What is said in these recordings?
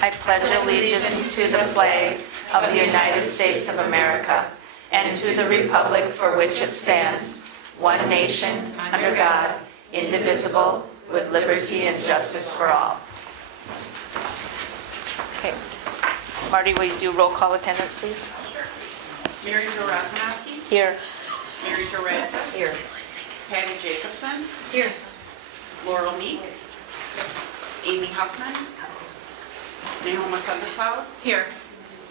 I pledge allegiance to the flag of the United States of America and to the republic for which it stands, one nation, under God, indivisible, with liberty and justice for all. Okay. Marty, will you do roll call attendance, please? Sure. Mary Jo Rasmanowski. Here. Mary Jo Radka. Here. Patty Jacobson. Here. Laurel Meek. Amy Huffman. Naoma Thundercloud. Here.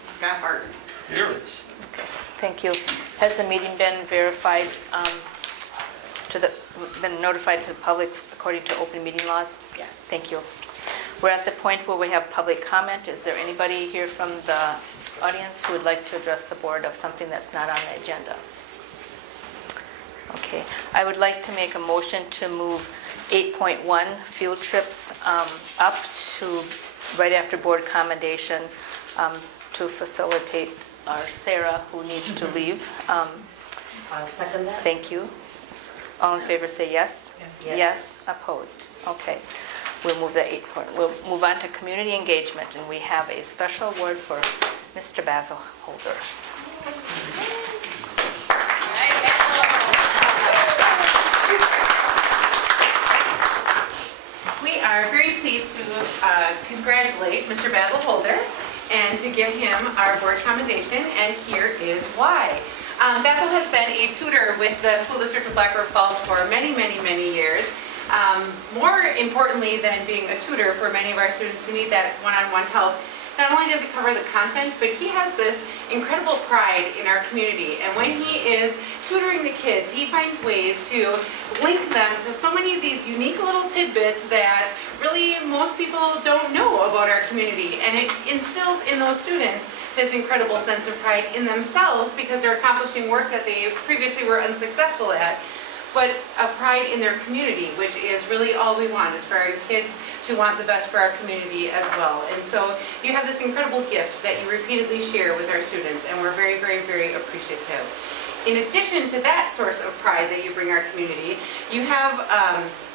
Scott Barton. Here. Okay, thank you. Has the meeting been verified, been notified to the public according to open meeting laws? Yes. Thank you. We're at the point where we have public comment. Is there anybody here from the audience who would like to address the board of something that's not on the agenda? Okay, I would like to make a motion to move 8.1 field trips up to right after board commendation to facilitate our Sarah who needs to leave. I'll second that. Thank you. All in favor say yes? Yes. Yes, opposed. Okay. We'll move the 8 point. We'll move on to community engagement, and we have a special award for Mr. Basil Holder. We are very pleased to congratulate Mr. Basil Holder and to give him our board commendation, and here is why. Basil has been a tutor with the School District of Black River Falls for many, many, many years. More importantly than being a tutor for many of our students who need that one-on-one help, not only does he cover the content, but he has this incredible pride in our community. And when he is tutoring the kids, he finds ways to link them to so many of these unique little tidbits that really most people don't know about our community. And it instills in those students this incredible sense of pride in themselves because they're accomplishing work that they previously were unsuccessful at, but a pride in their community, which is really all we want, is for our kids to want the best for our community as well. And so you have this incredible gift that you repeatedly share with our students, and we're very, very, very appreciative. In addition to that source of pride that you bring our community, you have,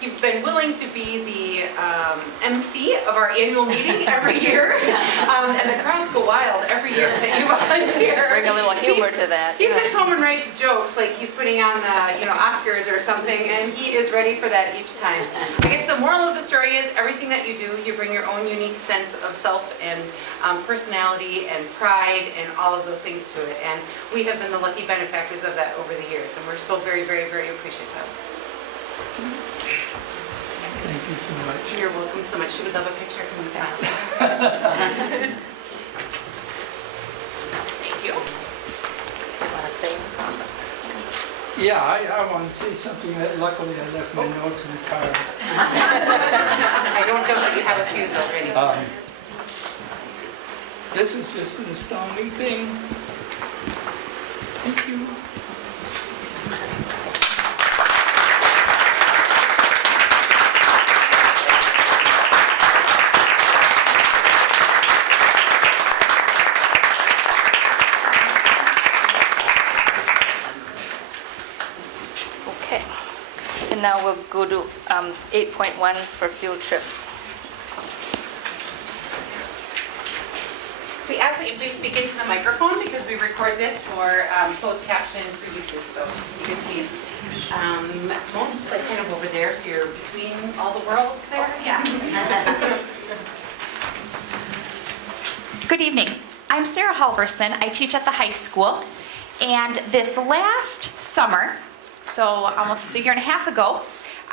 you've been willing to be the MC of our annual meeting every year, and the crowds go wild every year that you volunteer. Bring a little humor to that. He sits home and writes jokes like he's putting on the Oscars or something, and he is ready for that each time. I guess the moral of the story is everything that you do, you bring your own unique sense of self and personality and pride and all of those things to it. And we have been the lucky benefactors of that over the years, and we're so very, very, very appreciative. Thank you so much. You're welcome so much. She would love a picture from the smile. Thank you. Want to say? Yeah, I want to say something that luckily I left my notes in the car. I don't know that you have a few though already. This is just an astounding thing. Thank you. Okay. And now we'll go to 8.1 for field trips. We ask that you please speak into the microphone because we record this for closed caption for YouTube. So you can please, most like kind of over there, so you're between all the worlds there. Yeah. Good evening. I'm Sarah Halverson. I teach at the high school. And this last summer, so almost a year and a half ago,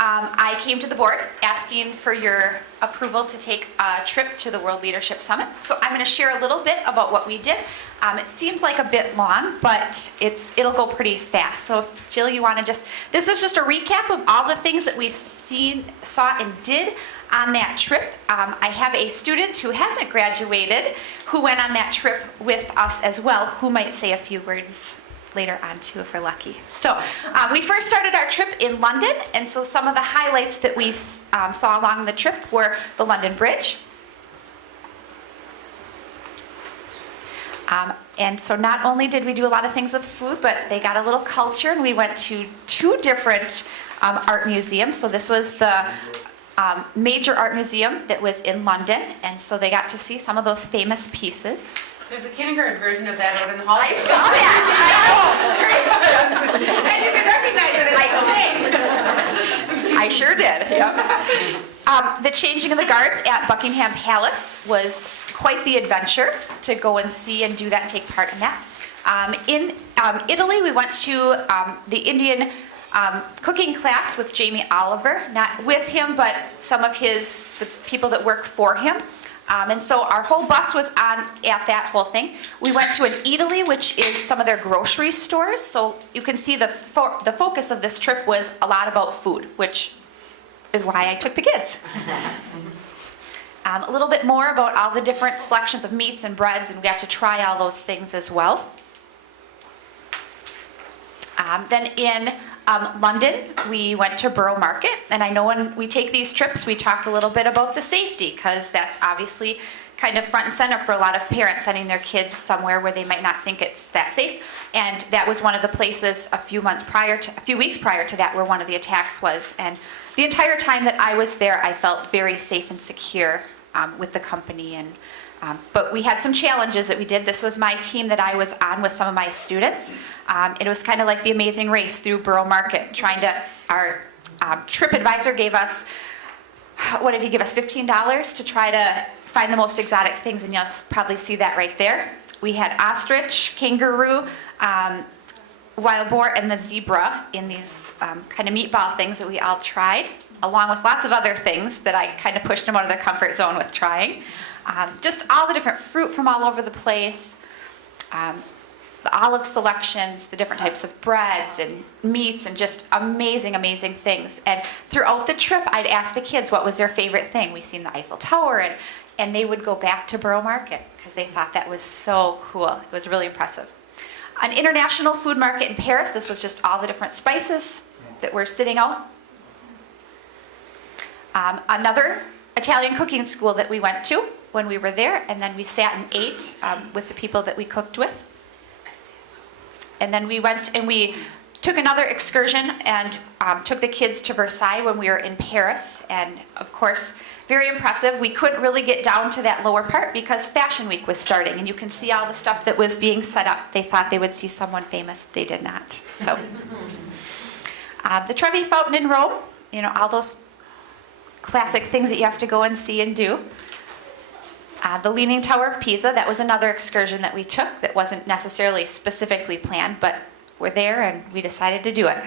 I came to the board asking for your approval to take a trip to the World Leadership Summit. So I'm going to share a little bit about what we did. It seems like a bit long, but it'll go pretty fast. So if Jill, you want to this is just a recap of all the things that we saw and did on that trip. I have a student who hasn't graduated who went on that trip with us as well, who might say a few words later on too if we're lucky. So we first started our trip in London, and so some of the highlights that we saw along the trip were the London Bridge. And so not only did we do a lot of things with food, but they got a little culture, and we went to 2 different art museums. So this was the major art museum that was in London, and so they got to see some of those famous pieces. There's a kindergarten version of that out in the hall. I saw that. And you can recognize it as the same. I sure did. Yep. The changing of the guards at Buckingham Palace was quite the adventure to go and see and do that, take part in that. In Italy, we went to the Indian cooking class with Jamie Oliver, not with him, but some of the people that work for him. And so our whole bus was on at that whole thing. We went to an Eataly, which is some of their grocery stores. So you can see the focus of this trip was a lot about food, which is why I took the kids. A little bit more about all the different selections of meats and breads, and we got to try all those things as well. Then in London, we went to Borough Market, and I know when we take these trips, we talk a little bit about the safety, because that's obviously kind of front and center for a lot of parents sending their kids somewhere where they might not think it's that safe. And that was one of the places a few weeks prior to that where one of the attacks was. And the entire time that I was there, I felt very safe and secure with the company. And but we had some challenges that we did. This was my team that I was on with some of my students. It was kind of like the Amazing Race through Borough Market, our trip advisor gave us, what did he give us, $15 to try to find the most exotic things, and you'll probably see that right there. We had ostrich, kangaroo, wild boar, and the zebra in these kind of meatball things that we all tried, along with lots of other things that I kind of pushed them out of their comfort zone with trying. Just all the different fruit from all over the place, the olive selections, the different types of breads and meats, and just amazing, amazing things. And throughout the trip, I'd ask the kids what was their favorite thing. We seen the Eiffel Tower, and they would go back to Borough Market because they thought that was so cool. It was really impressive. An international food market in Paris. This was just all the different spices that were sitting out. Another Italian cooking school that we went to when we were there, and then we sat and ate with the people that we cooked with. And then we went and we took another excursion and took the kids to Versailles when we were in Paris. And of course, very impressive. We couldn't really get down to that lower part because Fashion Week was starting, and you can see all the stuff that was being set up. They thought they would see someone famous. They did not. So the Trevi Fountain in Rome, you know, all those classic things that you have to go and see and do. The Leaning Tower of Pisa, that was another excursion that we took that wasn't necessarily specifically planned, but we're there and we decided to do it.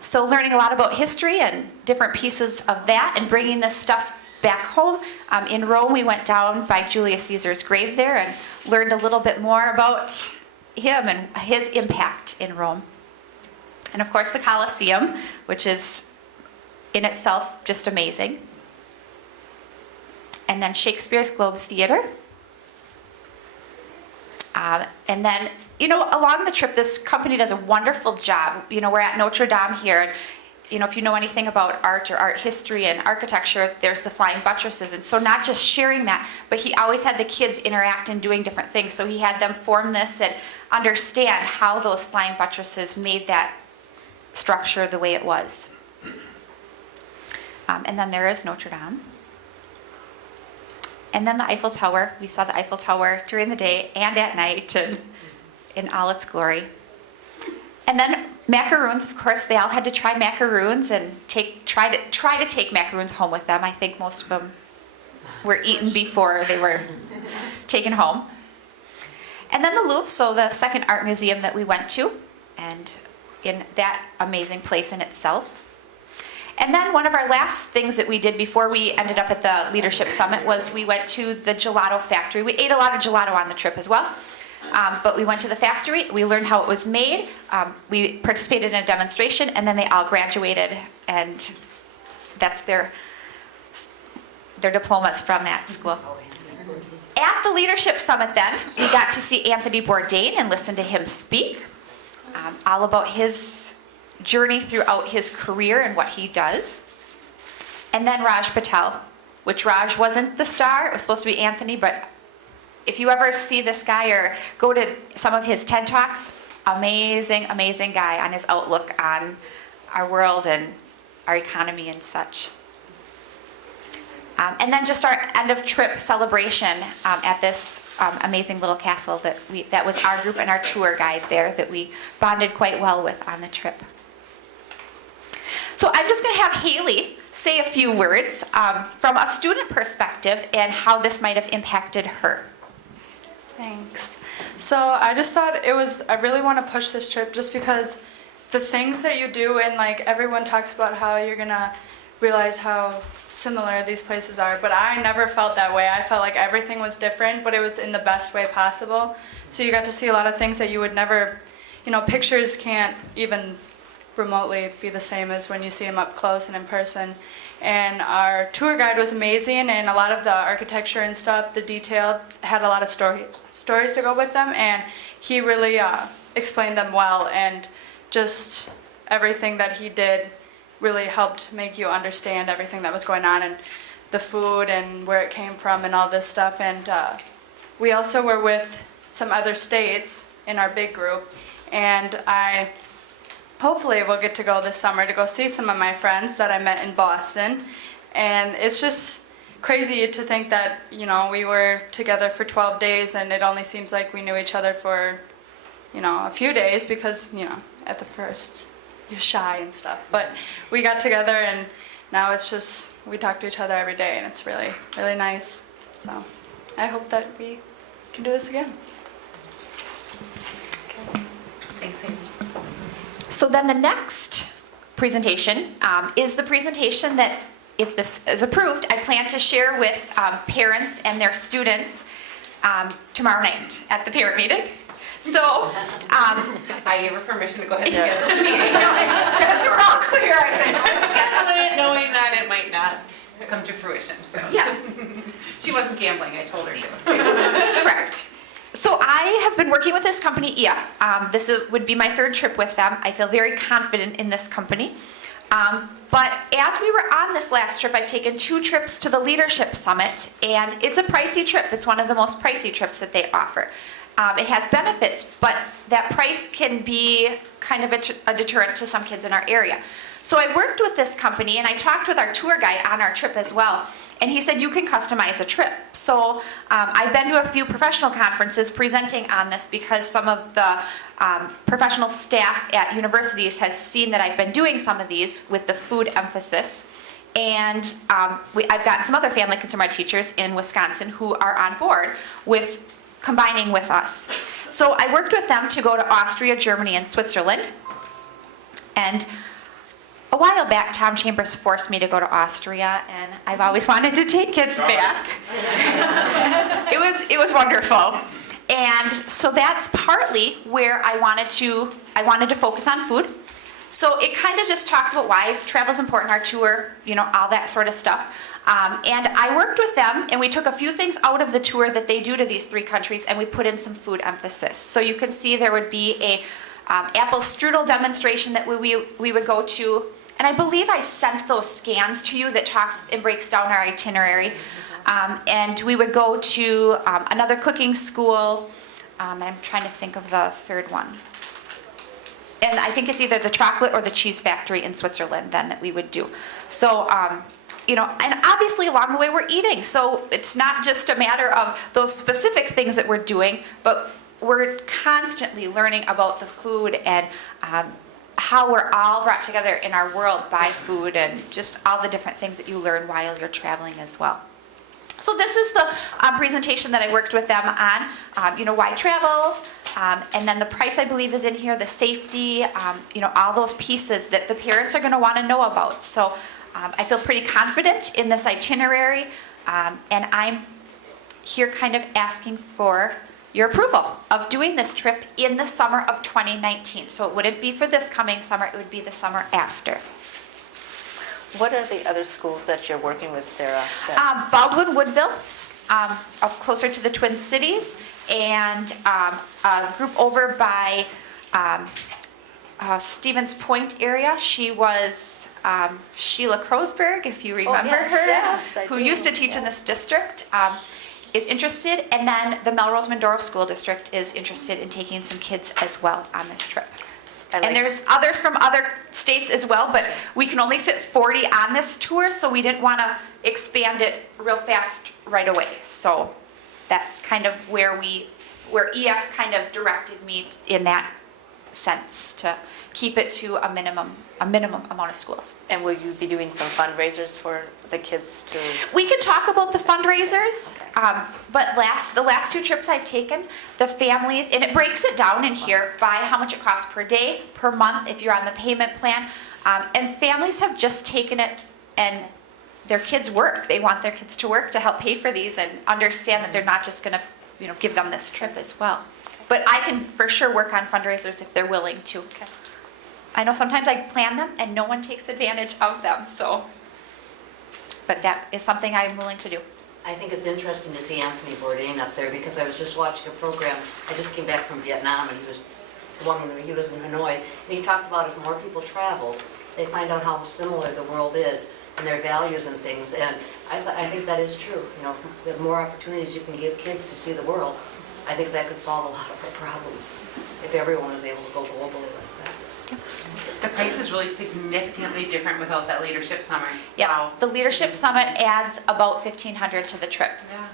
So learning a lot about history and different pieces of that and bringing this stuff back home. In Rome, we went down by Julius Caesar's grave there and learned a little bit more about him and his impact in Rome. And of course, the Colosseum, which is in itself just amazing. And then Shakespeare's Globe Theater. And then, you know, along the trip, this company does a wonderful job. You know, we're at Notre Dame here. And, you know, if you know anything about art or art history and architecture, there's the flying buttresses. And so not just sharing that, but he always had the kids interact and doing different things. So he had them form this and understand how those flying buttresses made that structure the way it was. And then there is Notre Dame. And then the Eiffel Tower. We saw the Eiffel Tower during the day and at night and in all its glory. And then macaroons, of course, they all had to try macaroons and try to take macaroons home with them. I think most of them were eaten before they were taken home. And then the Louvre, so the second art museum that we went to, and in that amazing place in itself. And then one of our last things that we did before we ended up at the Leadership Summit was we went to the gelato factory. We ate a lot of gelato on the trip as well. But we went to the factory, we learned how it was made, we participated in a demonstration, and then they all graduated, and that's their diplomas from that school. At the Leadership Summit then, we got to see Anthony Bourdain and listen to him speak, all about his journey throughout his career and what he does. And then Raj Patel, which Raj wasn't the star, it was supposed to be Anthony, but if you ever see this guy or go to some of his TED Talks, amazing, amazing guy on his outlook on our world and our economy and such. And then just our end of trip celebration at this amazing little castle that was our group and our tour guide there that we bonded quite well with on the trip. So I'm just going to have Haley say a few words from a student perspective and how this might have impacted her. Thanks. So I just thought I really want to push this trip just because the things that you do, and like everyone talks about how you're going to realize how similar these places are, but I never felt that way. I felt like everything was different, but it was in the best way possible. So you got to see a lot of things that you would never, pictures can't even remotely be the same as when you see them up close and in person. And our tour guide was amazing, and a lot of the architecture and stuff, the detail, had a lot of stories to go with them, and he really explained them well, and just everything that he did really helped make you understand everything that was going on, and the food and where it came from and all this stuff. And we also were with some other states in our big group, and I hopefully will get to go this summer to go see some of my friends that I met in Boston. And it's just crazy to think that, we were together for 12 days and it only seems like we knew each other for, a few days because, at the first you're shy and stuff. But we got together and now it's just, we talk to each other every day and it's really, really nice. So I hope that we can do this again. Thanks, Amy. So then the next presentation is the presentation that, if this is approved, I plan to share with parents and their students tomorrow night at the parent meeting. So I gave her permission to go ahead and schedule the meeting. Just so we're all clear, I said, schedule it knowing that it might not come to fruition. So. Yes. She wasn't gambling, I told her to. Correct. So I have been working with this company, this would be my third trip with them. I feel very confident in this company. But as we were on this last trip, I've taken 2 trips to the Leadership Summit, and it's a pricey trip. It's one of the most pricey trips that they offer. It has benefits, but that price can be kind of a deterrent to some kids in our area. So I worked with this company, and I talked with our tour guide on our trip as well. And he said, you can customize a trip. So I've been to a few professional conferences presenting on this because some of the professional staff at universities has seen that I've been doing some of these with the food emphasis. And I've gotten some other family consumer teachers in Wisconsin who are on board with combining with us. So I worked with them to go to Austria, Germany, and Switzerland. And a while back, Tom Chambers forced me to go to Austria, and I've always wanted to take kids back. It was wonderful. And so that's partly where I wanted to focus on food. So it kind of just talks about why travel is important, our tour, all that sort of stuff. And I worked with them, and we took a few things out of the tour that they do to these 3 countries, and we put in some food emphasis. So you can see there would be a apple strudel demonstration that we would go to. And I believe I sent those scans to you that talks and breaks down our itinerary. And we would go to another cooking school. I'm trying to think of the third one. And I think it's either the chocolate or the cheese factory in Switzerland then that we would do. So, and obviously along the way we're eating. So it's not just a matter of those specific things that we're doing, but we're constantly learning about the food and how we're all brought together in our world by food and just all the different things that you learn while you're traveling as well. So this is the presentation that I worked with them on, why travel, and then the price I believe is in here, the safety, all those pieces that the parents are going to want to know about. So I feel pretty confident in this itinerary, and I'm here kind of asking for your approval of doing this trip in the summer of 2019. So it wouldn't be for this coming summer, it would be the summer after. What are the other schools that you're working with, Sarah? Baldwin Woodville, up closer to the Twin Cities, and a group over by Stevens Point area. She was Sheila Krosberg, if you remember her, yes, I who do, used to teach in this district. Is interested, and then the Melrose Mindoro School District is interested in taking some kids as well on this trip. And there's others from other states as well, but we can only fit 40 on this tour, so we didn't want to expand it real fast right away. So that's kind of where EF kind of directed me in that sense, to keep it to a minimum amount of schools. And will you be doing some fundraisers for the kids to? We can talk about the fundraisers, but the last 2 trips I've taken, the families, and it breaks it down in here by how much it costs per day, per month, if you're on the payment plan. And families have just taken it, and their kids work. They want their kids to work to help pay for these, and understand that they're not just going to, give them this trip as well. But I can for sure work on fundraisers if they're willing to. Okay. I know sometimes I plan them and no one takes advantage of them, so. But that is something I'm willing to do. I think it's interesting to see Anthony Bourdain up there, because I was just watching a program. I just came back from Vietnam, and he was in Hanoi, and he talked about if more people travel, they find out how similar the world is and their values and things. And I think that is true. The more opportunities you can give kids to see the world, I think that could solve a lot of our problems if everyone was able to go globally like that. The price is really significantly different without that leadership summer. Yeah, Wow. the Leadership Summit adds about $1,500 to the trip. Yeah.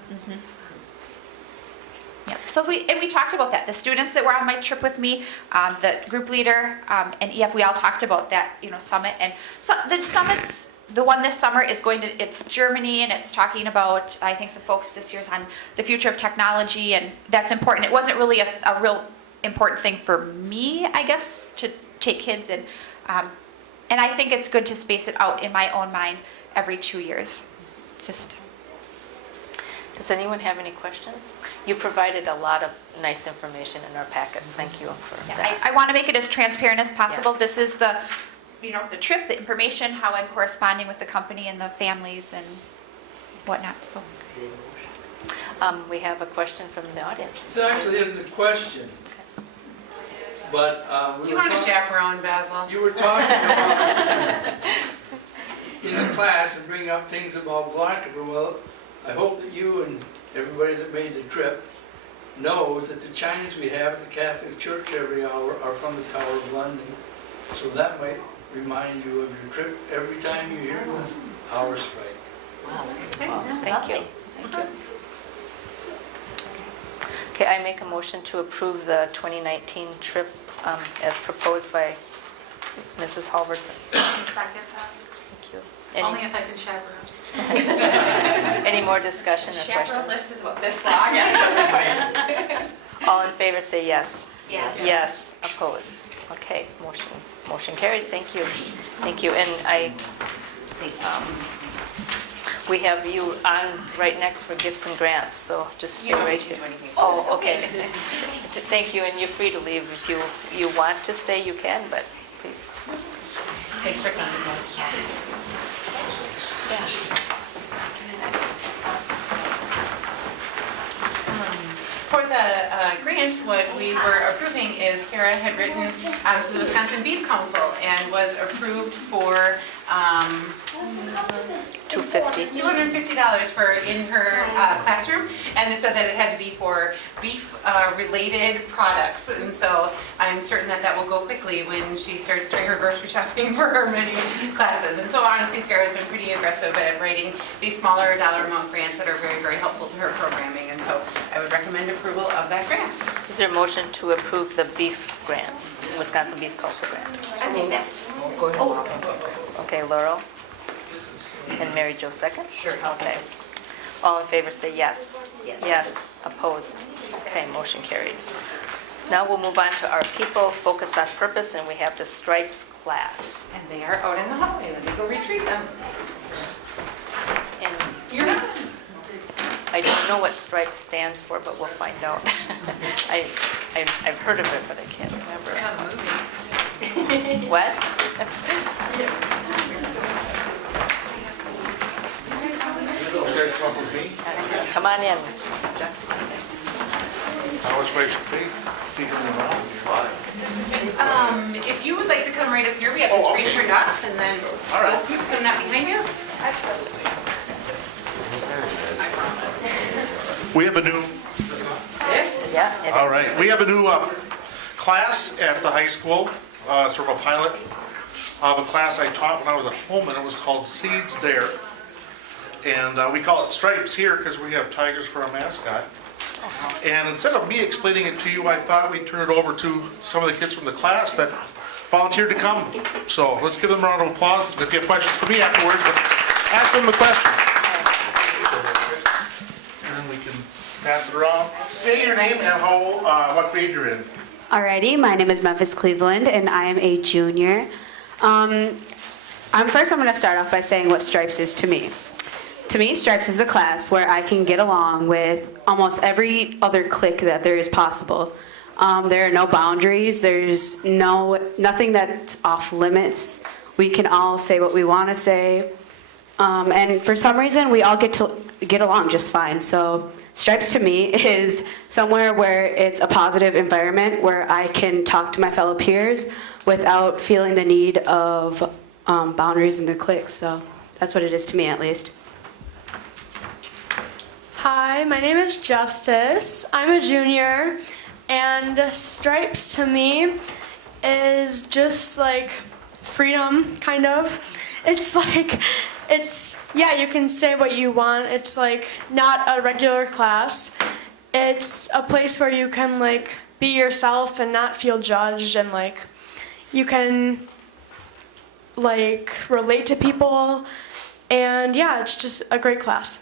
Yeah. So we talked about that. The students that were on my trip with me, the group leader, and EF, we all talked about that, summit. And so the summits, the one this summer is it's Germany, and it's talking about, I think the focus this year is on the future of technology, and that's important. It wasn't really a real important thing for me, I guess, to take kids, and I think it's good to space it out in my own mind every 2 years. Does anyone have any questions? You provided a lot of nice information in our packets. Thank you for that. I want to make it as transparent as possible. Yes. This is the trip, the information, how I'm corresponding with the company and the families and whatnot, so. We have a question from the audience. It actually isn't a question, but Do you want to chaperone, Basil? you were talking about in the class and bring up things about Blockable. Well, I hope that you and everybody that made the trip knows that the chimes we have at the Catholic Church every hour are from the Tower of London. So that might remind you of your trip every time you hear the hour strike. Wow. Thank you. Thank you. Okay, I make a motion to approve the 2019 trip as proposed by Mrs. Halverson. Second. Thank you. Only if I can chaperone. Any more discussion or Chaperone questions? list is what this long. Yeah. All in favor say yes. Yes. Yes, opposed. Okay, motion carried. Thank you. Thank you. And we have you on right next for gifts and grants, so just stay You don't right need to here. do anything. Oh, okay. Thank you, and you're free to leave if you want to stay, you can, but please. Thanks for coming. For the grant, what we were approving is Sarah had written to the Wisconsin Beef Council and was approved for $250 for in her classroom, and it said that it had to be for beef related products, and so I'm certain that that will go quickly when she starts doing her grocery shopping for her many classes. And so honestly, Sarah's been pretty aggressive at writing these smaller dollar amount grants that are very, very helpful to her programming, and so I would recommend approval of that grant. Is there a motion to approve the beef grant, Wisconsin Beef Council grant? I think that. Go ahead. Okay, Laurel and Mary Jo second? Sure. Okay. All in favor say yes. Yes. Yes, opposed. Okay, motion carried. Now we'll move on to our people, focus on purpose, and we have the stripes class. And they are out in the hallway. Let me go retrieve them. And You're not. I don't know what stripes stands for, but we'll find out. I've heard of it, but I can't remember. What? Come on in. How much space, please? Keep it in the mouth. If you would like to come right up here, we have the screen turned off, and then we'll scoop some that behind you. We have a new, This? Yeah. all right, we have a new class at the high school. sort of a pilot of a class I taught when I was at home, and it was called Seeds There. And we call it Stripes here because we have tigers for our mascot. And instead of me explaining it to you, I thought we'd turn it over to some of the kids from the class that volunteered to come. So let's give them a round of applause. If you have questions for me afterwards, but ask them the question. And we can pass it around. Say your name and what grade you're in. Alrighty, my name is Memphis Cleveland, and I am a junior. I'm going to start off by saying what Stripes is to me. To me, Stripes is a class where I can get along with almost every other clique that there is possible. There are no boundaries. There's nothing that's off limits. We can all say what we want to say. And for some reason, we all get along just fine. So Stripes to me is somewhere where it's a positive environment where I can talk to my fellow peers without feeling the need of boundaries in the cliques. So that's what it is to me, at least. Hi, my name is Justice. I'm a junior, and Stripes to me is just like freedom, kind of. Yeah, you can say what you want. It's like not a regular class. It's a place where you can like be yourself and not feel judged, and like you can like relate to people, and yeah, it's just a great class.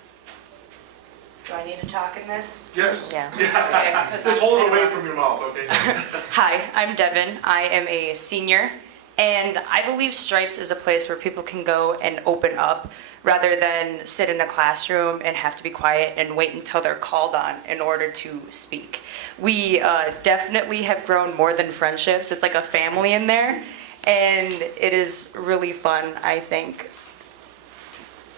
Do I need to talk in this? Yes. Yeah. Okay, Just hold it away from your mouth, okay? Hi, I'm Devin. I am a senior, and I believe Stripes is a place where people can go and open up rather than sit in a classroom and have to be quiet and wait until they're called on in order to speak. We definitely have grown more than friendships. It's like a family in there, and it is really fun, I think.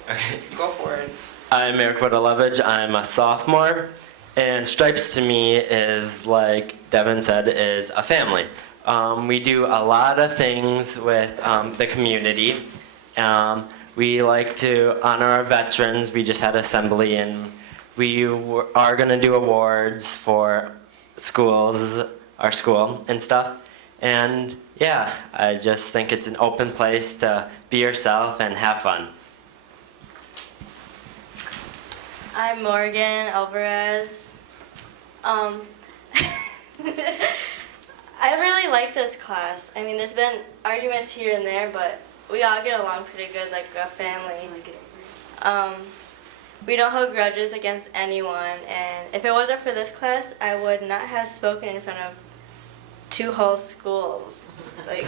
Okay. Go for it. I'm Eric Wadalevich. I'm a sophomore, and Stripes to me is, like Devin said, is a family. We do a lot of things with the community. We like to honor our veterans. We just had assembly, and we are going to do awards for schools, our school and stuff. And yeah, I just think it's an open place to be yourself and have fun. I'm Morgan Alvarez. I really like this class. I mean, there's been arguments here and there, but we all get along pretty good, like a family. We don't hold grudges against anyone, and if it wasn't for this class, I would not have spoken in front of 2 whole schools. Like.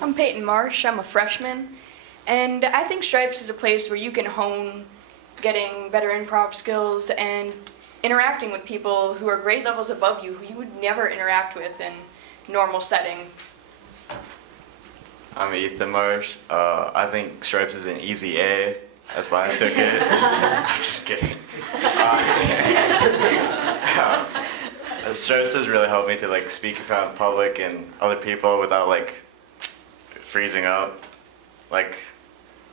I'm Peyton Marsh. I'm a freshman. And I think Stripes is a place where you can hone getting better improv skills and interacting with people who are grade levels above you who you would never interact with in normal setting. I'm Ethan Marsh. I think Stripes is an easy A. That's why I took it. Just kidding. Stripes has really helped me to like speak in front of public and other people without like freezing up. Like,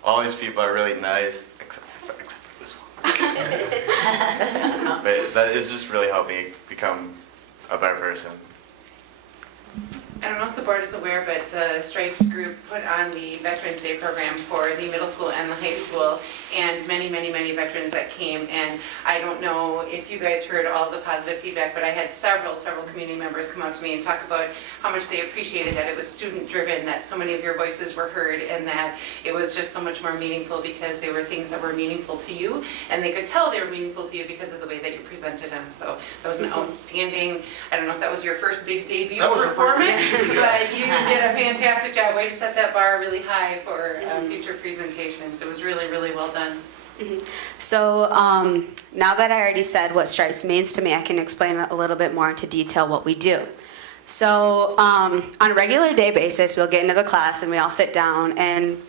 all these people are really nice, except for this one. But that has just really helped me become a better person. I don't know if the board is aware, but the Stripes group put on the Veterans Day program for the middle school and the high school, and many veterans that came. And I don't know if you guys heard all the positive feedback, but I had several community members come up to me and talk about how much they appreciated that it was student-driven, that so many of your voices were heard, and that it was just so much more meaningful because they were things that were meaningful to you, and they could tell they were meaningful to you because of the way that you presented them. So that was an outstanding, I don't know if that was your first big debut performance, but you did a fantastic job. Way to set that bar really high for future presentations. It was really well done. So now that I already said what Stripes means to me, I can explain a little bit more into detail what we do. So on a regular day basis, we'll get into the class and we all sit down, and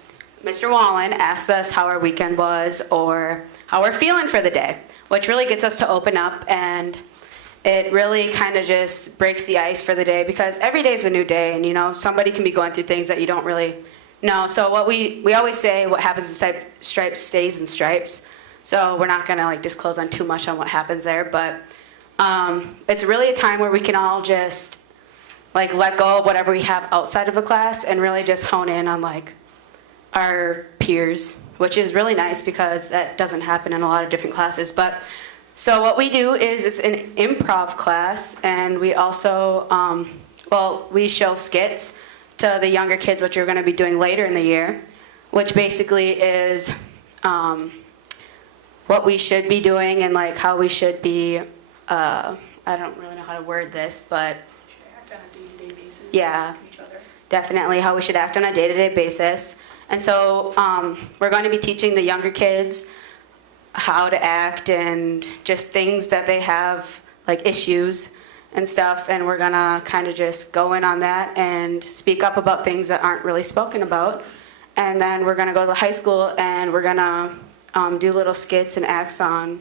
Mr. Wallen asks us how our weekend was or how we're feeling for the day, which really gets us to open up, and it really kind of just breaks the ice for the day because every day is a new day, and you know, somebody can be going through things that you don't really know. So what we always say, what happens in Stripes stays in Stripes. So we're not gonna like disclose on too much on what happens there, but it's really a time where we can all just like let go of whatever we have outside of the class and really just hone in on like our peers, which is really nice because that doesn't happen in a lot of different classes. But so what we do is it's an improv class, and we also, we show skits to the younger kids, which we're going to be doing later in the year, which basically is what we should be doing and like how we should be, I don't really know how to word this, but Act on a day-to-day basis. yeah, with each other. definitely how we should act on a day-to-day basis. And so we're going to be teaching the younger kids how to act and just things that they have, like issues and stuff. And we're going to kind of just go in on that and speak up about things that aren't really spoken about. And then we're going to go to the high school and we're going to do little skits and acts on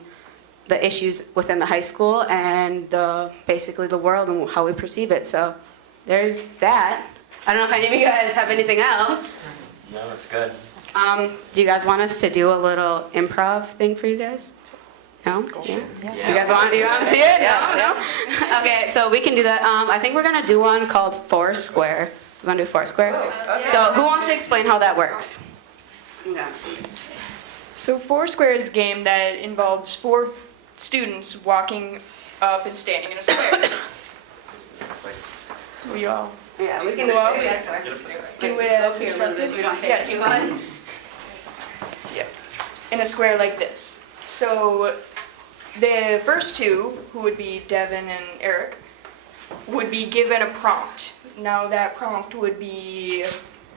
the issues within the high school and basically the world and how we perceive it. So there's that. I don't know if any of you guys have anything else. No, it's good. Do you guys want us to do a little improv thing for you guys? No? Yeah. You guys want to see it? No? Okay, so we can do that. I think we're going to do one called Foursquare. We're going to do Foursquare. So who wants to explain how that works? So Foursquare is a game that involves 4 students walking up and standing in a square. So we all Yeah, we can go up, do it as here, instructed. so we don't hit Yes. anyone. Yeah, in a square like this. So the first 2, who would be Devin and Eric, would be given a prompt. Now that prompt would be,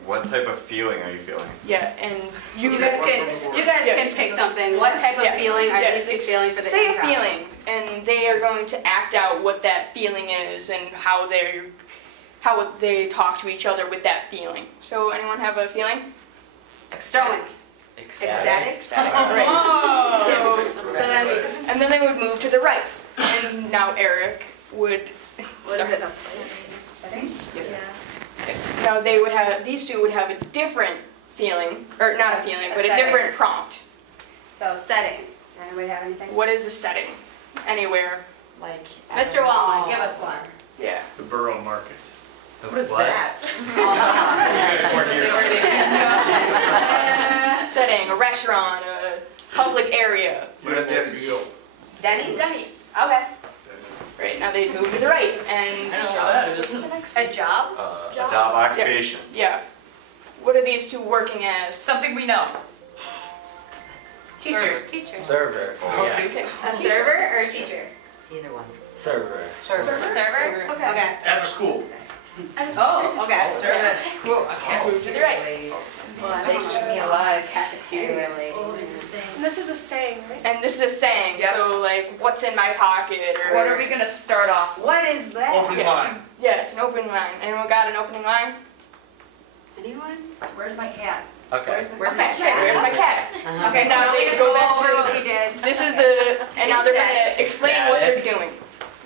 What type of feeling are you feeling? yeah, and You guys can pick something. What type of feeling are these two feeling for the say a improv? feeling, and they are going to act out what that feeling is and how they talk to each other with that feeling. So anyone have a feeling? Ecstatic. Ecstatic. Right. So then we, And then they would move to the right. And now Eric would. what is sorry. it? Setting? Now these 2 would have a different feeling, or not a feeling, but a setting. different prompt. So setting. Anybody have anything? What is the setting? Anywhere. Like. Mr. Wallman, give us one. Yeah. The borough market. What is that? Setting, a restaurant, a public area. Denny's. Denny's? Denny's. Okay. Right, now they'd move to the right and. A job? A job occupation. Yeah. What are these 2 working as? Something we know. Teachers. Server. Okay. A server or a teacher? Either one. Server. Server? Okay. At a school. Oh, okay. Cool. I can't Move to the right. They keep me alive. Cafeteria lady. And this is a saying, right? And this is a saying, Yep. so like, what's in my pocket, or. What are we gonna start off with? What is that? Opening line. Yeah, it's an opening line. Anyone got an opening line? Anyone? Where's my cat? Okay. Where's my Okay, where's my cat? Okay, so Now now we they just go go back over to- what we did. This is and now they're gonna explain what they're doing,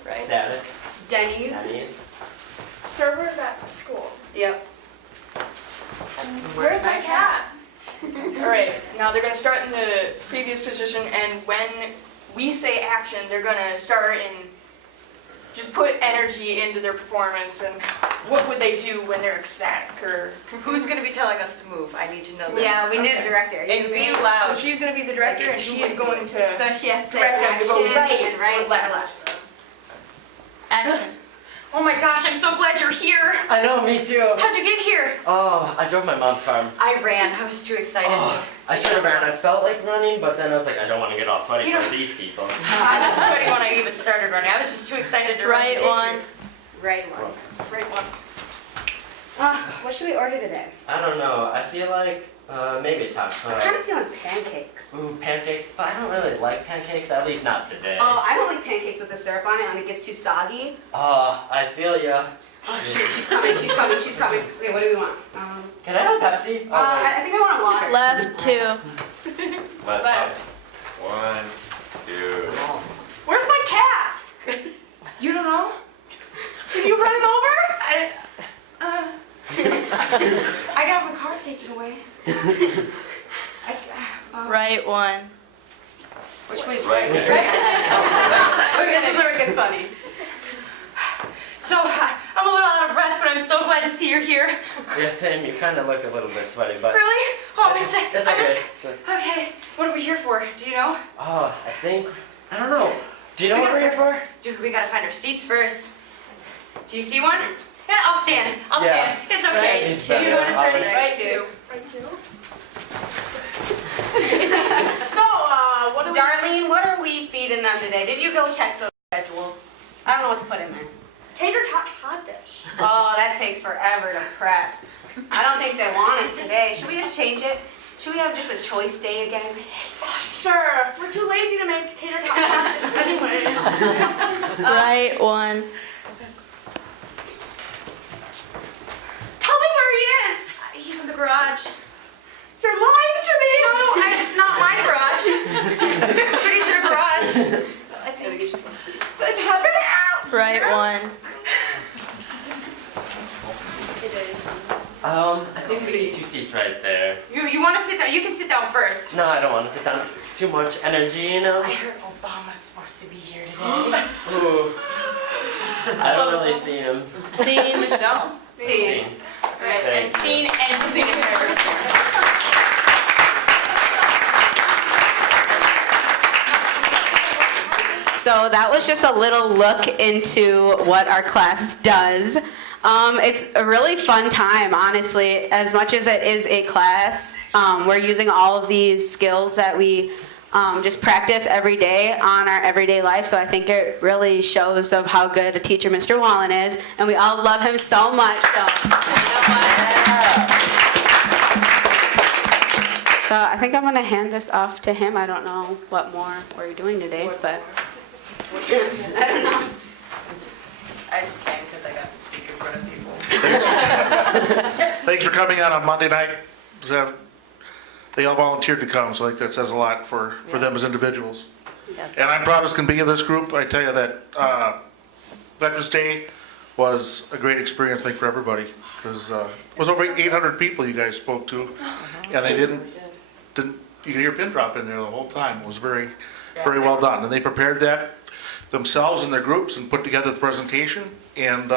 right? Static. Denny's? Denny's. Servers at school. Yep. Where's my cat? All right, now they're gonna start in the previous position, and when we say action, they're gonna start and just put energy into their performance, and what would they do when they're ecstatic, or. Who's gonna be telling us to move? I need to know this. Yeah, we need a director. And be So loud. she's gonna be the director, and she is going to. So she has to say Direct them to action go right and right or left. Action. Oh my gosh, I'm so glad you're here. I know, me too. How'd you get here? Oh, I drove my mom's car. I ran. I was too excited. Oh, I should have ran. I felt like running, but then I was like, I don't want to get all sweaty You know- for these people. I was sweaty when I even started running. I was just too excited to run. Right one. Right one. Right ones. What should we order today? I don't know. I feel like maybe a taco. I'm kind of feeling pancakes. Ooh, pancakes. But I don't really like pancakes, at least not today. Oh, I don't like pancakes with the syrup on it when it gets too soggy. Oh, I feel ya. Oh shoot, she's coming, she's coming, she's coming. Okay, what do we want? Can I have Pepsi? Oh, I think I want a water. Left 2. Left. Left. 1, 2. Where's my cat? You don't know? Did you run him over? I got my car taken away. Right 1. Which way's Right. Okay, this is where it gets funny. So I I'm a little out of breath, but I'm so glad to see you're here. Yeah, Sam, you kind of look a little bit sweaty, but... Really? Oh, It's I okay. just... Okay, what are we here for? Do you know? Oh, I think... I don't know. Do you know what we're here for? Dude, we gotta find our seats first. Do you see one? Yeah, I'll stand. I'll Yeah. stand. It's okay. It's Do you know what it's ready? Right two. So, Darlene, what are we feeding them today? Did you go check the schedule? I don't know what to put in there. Tater tot hot dish. Oh, that takes forever to prep. I don't think they want it today. Should we just change it? Should we have just a choice day again? Oh, sure. We're too lazy to make tater tot hot dish anyway. Right one. Tell me where he is. He's in the garage. You're lying to me. No, not my garage. But he's in a garage. So I think... Right one. I think we see 2 seats right there. You want to sit down? You can sit down first. No, I don't want to sit down. Too much energy, you know? I heard Obama's supposed to be here today. Ooh. I don't really see him. Scene. Michelle? See. Right, and Thank you. Teen and the biggest terrorist. So that was just a little look into what our class does. It's a really fun time, honestly. As much as it is a class, we're using all of these skills that we just practice every day on our everyday life. So I think it really shows of how good a teacher Mr. Wallen is, and we all love him so much. So I think I'm gonna hand this off to him. I don't know what more we're doing today, but I don't know. I just came because I got to speak in front of people. Thanks for coming out on Monday night. They all volunteered to come, so I think that says a lot for them as individuals. Yes. And I'm proud as can be of this group. I tell you that Veterans Day was a great experience, I think, for everybody. Because it was over 800 people you guys spoke to, and they didn't you could hear a pin drop in there the whole time. It was very well done. And they prepared that themselves in their groups and put together the presentation. And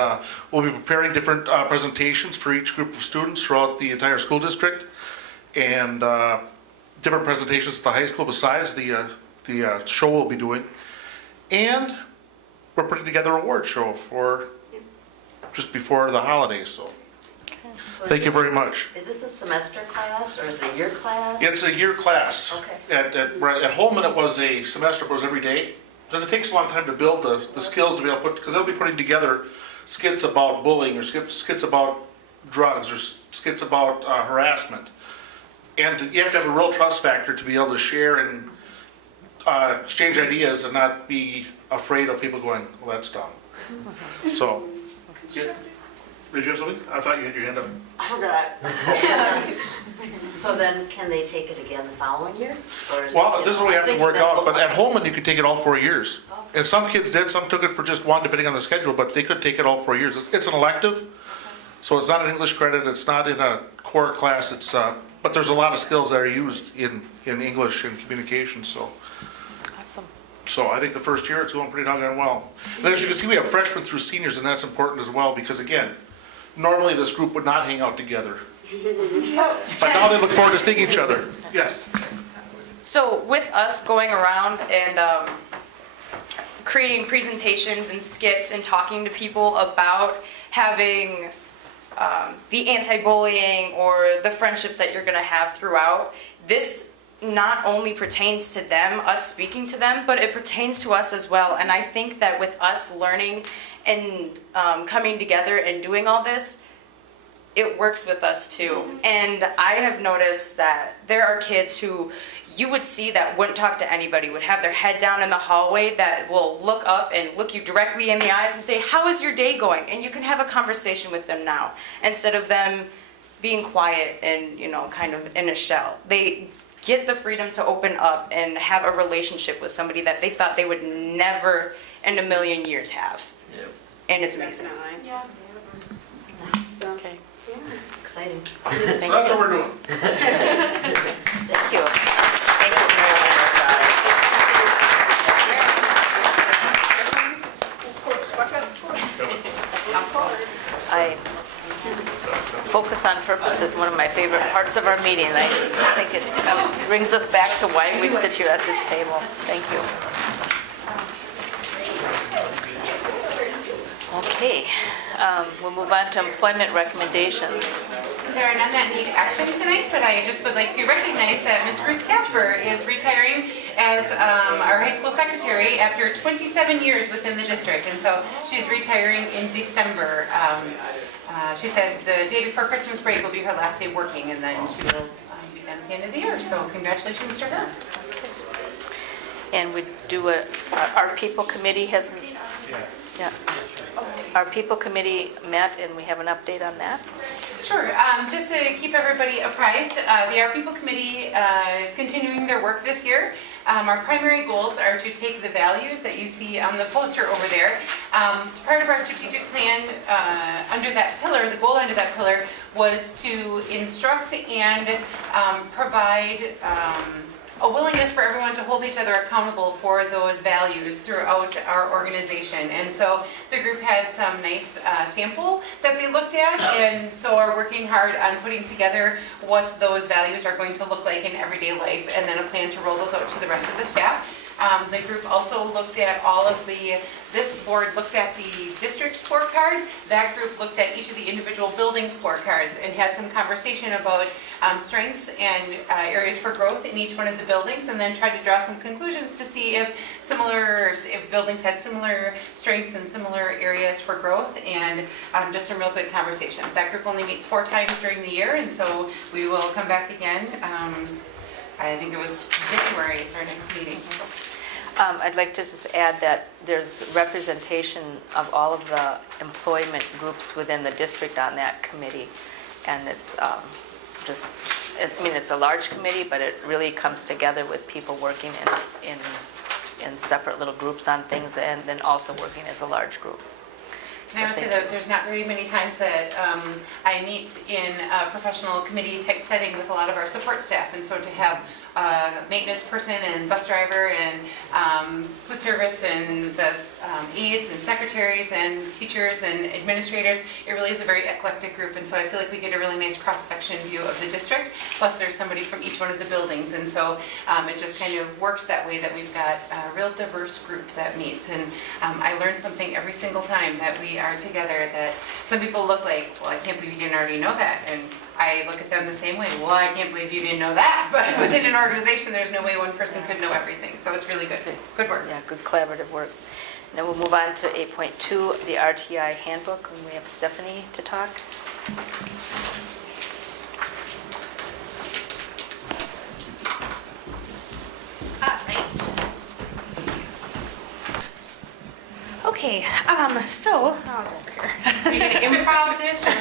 we'll be preparing different presentations for each group of students throughout the entire school district. And different presentations at the high school besides the show we'll be doing. And we're putting together an award show for just before the holidays. So thank you very much. Is this a semester class or is it a year class? It's a year class. Okay. At Holman it was a semester, but it was every day. Because it takes a long time to build the skills to be able to put, because they'll be putting together skits about bullying or skits about drugs or skits about harassment. And you have to have a real trust factor to be able to share and exchange ideas and not be afraid of people going, well, that's dumb. So, yeah. Did you have something? I thought you had your hand up. I forgot. So then, can they take it again the following year? Or is Well, it, this is what we have to work that- out, but at Holman you could take it all 4 years. And some kids did, some took it for just one, depending on the schedule, but they could take it all 4 years. It's an elective, so it's not an English credit, it's not in a core class, it's, but there's a lot of skills that are used in English and communication, so. Awesome. So I think the first year it's going pretty doggone well. And as you can see, we have freshmen through seniors, and that's important as well, because again, normally this group would not hang out together. But now they look forward to seeing each other. Yes. So with us going around and creating presentations and skits and talking to people about having the anti-bullying or the friendships that you're going to have throughout, this not only pertains to them, us speaking to them, but it pertains to us as well. And I think that with us learning and coming together and doing all this, it works with us too. And I have noticed that there are kids who you would see that wouldn't talk to anybody, would have their head down in the hallway, that will look up and look you directly in the eyes and say, how is your day going? And you can have a conversation with them now, instead of them being quiet and, you know, kind of in a shell. They get the freedom to open up and have a relationship with somebody that they thought they would never in a million years have. Yep. And it's amazing. Yeah. Okay. Exciting. So that's what we're doing. Thank you. Watch out. Practice on purpose is one of my favorite parts of our meeting. I just think it brings us back to why we sit here at this table. Thank you. Okay, we'll move on to employment recommendations. There are none that need action tonight, but I just would like to recognize that Ms. Ruth Casper is retiring as our high school secretary after 27 years within the district, and so she's retiring in December. She says the day before Christmas break will be her last day working, and then she will be done at the end of the year, so congratulations to her. And we do our people committee hasn't, yeah. Our people committee met and we have an update on that. Sure. Just to keep everybody apprised, the Our People Committee is continuing their work this year. Our primary goals are to take the values that you see on the poster over there. As part of our strategic plan, under that pillar, the goal under that pillar was to instruct and provide a willingness for everyone to hold each other accountable for those values throughout our organization. And so the group had some nice sample that they looked at, and so are working hard on putting together what those values are going to look like in everyday life, and then a plan to roll those out to the rest of the staff. The group also looked at this board looked at the district scorecard. That group looked at each of the individual building scorecards and had some conversation about strengths and areas for growth in each one of the buildings, and then tried to draw some conclusions to see if buildings had similar strengths and similar areas for growth, and just a real good conversation. That group only meets 4 times during the year, and so we will come back again. I think it was January is our next meeting. I'd like to just add that there's representation of all of the employment groups within the district on that committee, and it's it's a large committee, but it really comes together with people working in separate little groups on things, and then also working as a large group. I would say that there's not very many times that I meet in a professional committee type setting with a lot of our support staff, and so to have a maintenance person and bus driver and food service and the aides and secretaries and teachers and administrators, it really is a very eclectic group, and so I feel like we get a really nice cross-section view of the district, plus there's somebody from each one of the buildings, and so it just kind of works that way, that we've got a real diverse group that meets, and I learn something every single time that we are together, that some people look like, well, I can't believe you didn't already know that, and I look at them the same way. Well, I can't believe you didn't know that. But within an organization, there's no way one person could know everything. So it's really good. Good work. Yeah, good collaborative work. Then we'll move on to 8.2, the RTI handbook, and we have Stephanie to talk. All right. Okay, so, I'll go up here. Are you going to improv this? Or No!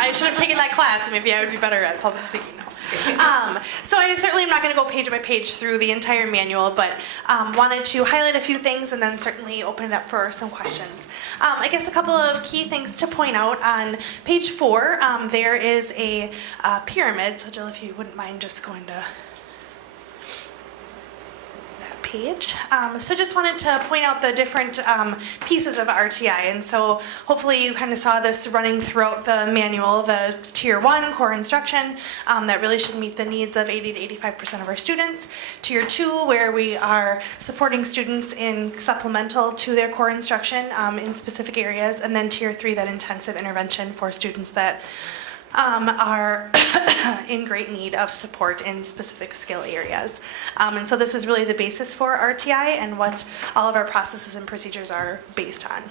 I should have taken that class. Maybe I would be better at public speaking now. So I certainly am not going to go page by page through the entire manual, but wanted to highlight a few things and then certainly open it up for some questions. I guess a couple of key things to point out. On page 4, there is a pyramid. So Jill, if you wouldn't mind just going to page. So just wanted to point out the different pieces of RTI, and so hopefully you kind of saw this running throughout the manual. The Tier 1 core instruction that really should meet the needs of 80 to 85% of our students. Tier 2, where we are supporting students in supplemental to their core instruction in specific areas, and then Tier 3, that intensive intervention for students that are in great need of support in specific skill areas. And so this is really the basis for RTI and what all of our processes and procedures are based on.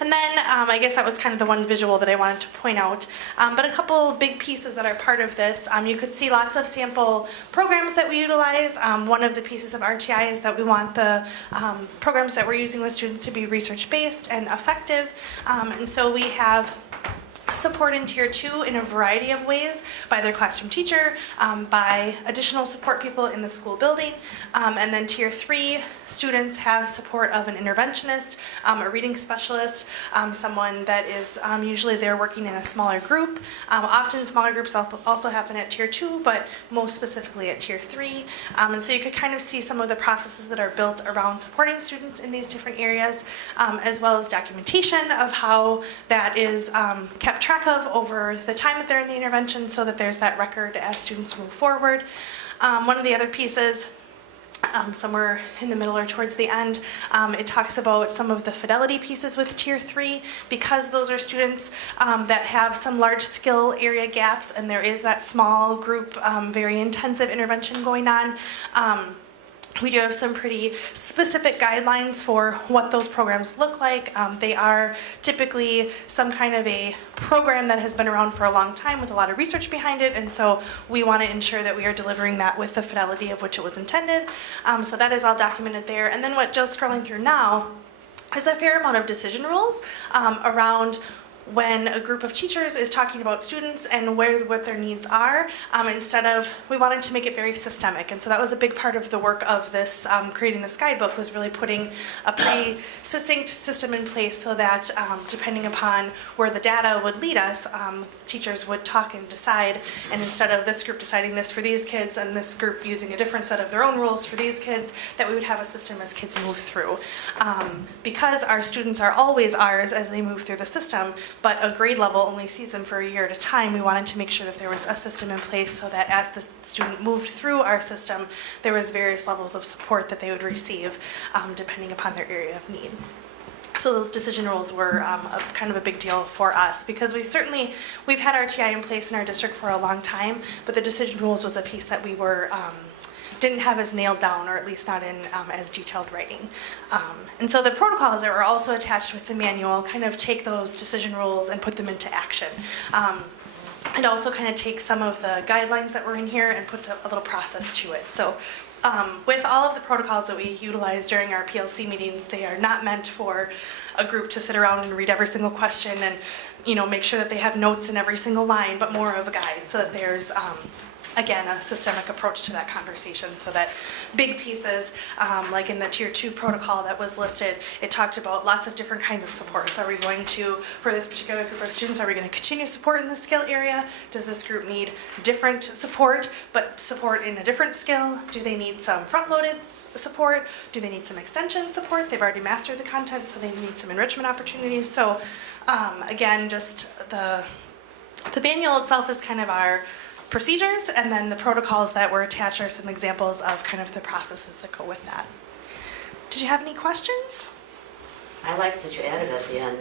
And then I guess that was kind of the one visual that I wanted to point out. But a couple big pieces that are part of this. You could see lots of sample programs that we utilize. One of the pieces of RTI is that we want the programs that we're using with students to be research-based and effective. And so we have support in Tier 2 in a variety of ways, by their classroom teacher, by additional support people in the school building, and then Tier 3 students have support of an interventionist, a reading specialist, someone that is usually there working in a smaller group. Often smaller groups also happen at Tier 2, but most specifically at Tier 3. And so you could kind of see some of the processes that are built around supporting students in these different areas, as well as documentation of how that is kept track of over the time that they're in the intervention, so that there's that record as students move forward. One of the other pieces, somewhere in the middle or towards the end, it talks about some of the fidelity pieces with Tier 3, because those are students that have some large skill area gaps, and there is that small group, very intensive intervention going on. We do have some pretty specific guidelines for what those programs look like. They are typically some kind of a program that has been around for a long time with a lot of research behind it, and so we want to ensure that we are delivering that with the fidelity of which it was intended. So that is all documented there. And then what Jill's scrolling through now is a fair amount of decision rules around when a group of teachers is talking about students and what their needs are, instead of, we wanted to make it very systemic. And so that was a big part of the work of this, creating this guidebook, was really putting a pretty succinct system in place so that depending upon where the data would lead us, teachers would talk and decide, and instead of this group deciding this for these kids and this group using a different set of their own rules for these kids, that we would have a system as kids move through. Because our students are always ours as they move through the system, but a grade level only sees them for a year at a time, we wanted to make sure that there was a system in place so that as the student moved through our system, there was various levels of support that they would receive depending upon their area of need. So those decision rules were kind of a big deal for us, because we've had RTI in place in our district for a long time, but the decision rules was a piece that we were didn't have as nailed down, or at least not in as detailed writing. And so the protocols that were also attached with the manual kind of take those decision rules and put them into action. And also kind of take some of the guidelines that were in here and puts a little process to it. So with all of the protocols that we utilize during our PLC meetings, they are not meant for a group to sit around and read every single question and make sure that they have notes in every single line, but more of a guide, so that there's again, a systemic approach to that conversation, so that big pieces, like in the Tier 2 protocol that was listed, it talked about lots of different kinds of supports. Are we going to, for this particular group of students, are we going to continue support in the skill area? Does this group need different support, but support in a different skill? Do they need some front-loaded support? Do they need some extension support? They've already mastered the content, so they need some enrichment opportunities. So again, just the manual itself is kind of our procedures, and then the protocols that were attached are some examples of kind of the processes that go with that. Did you have any questions? I like that you added at the end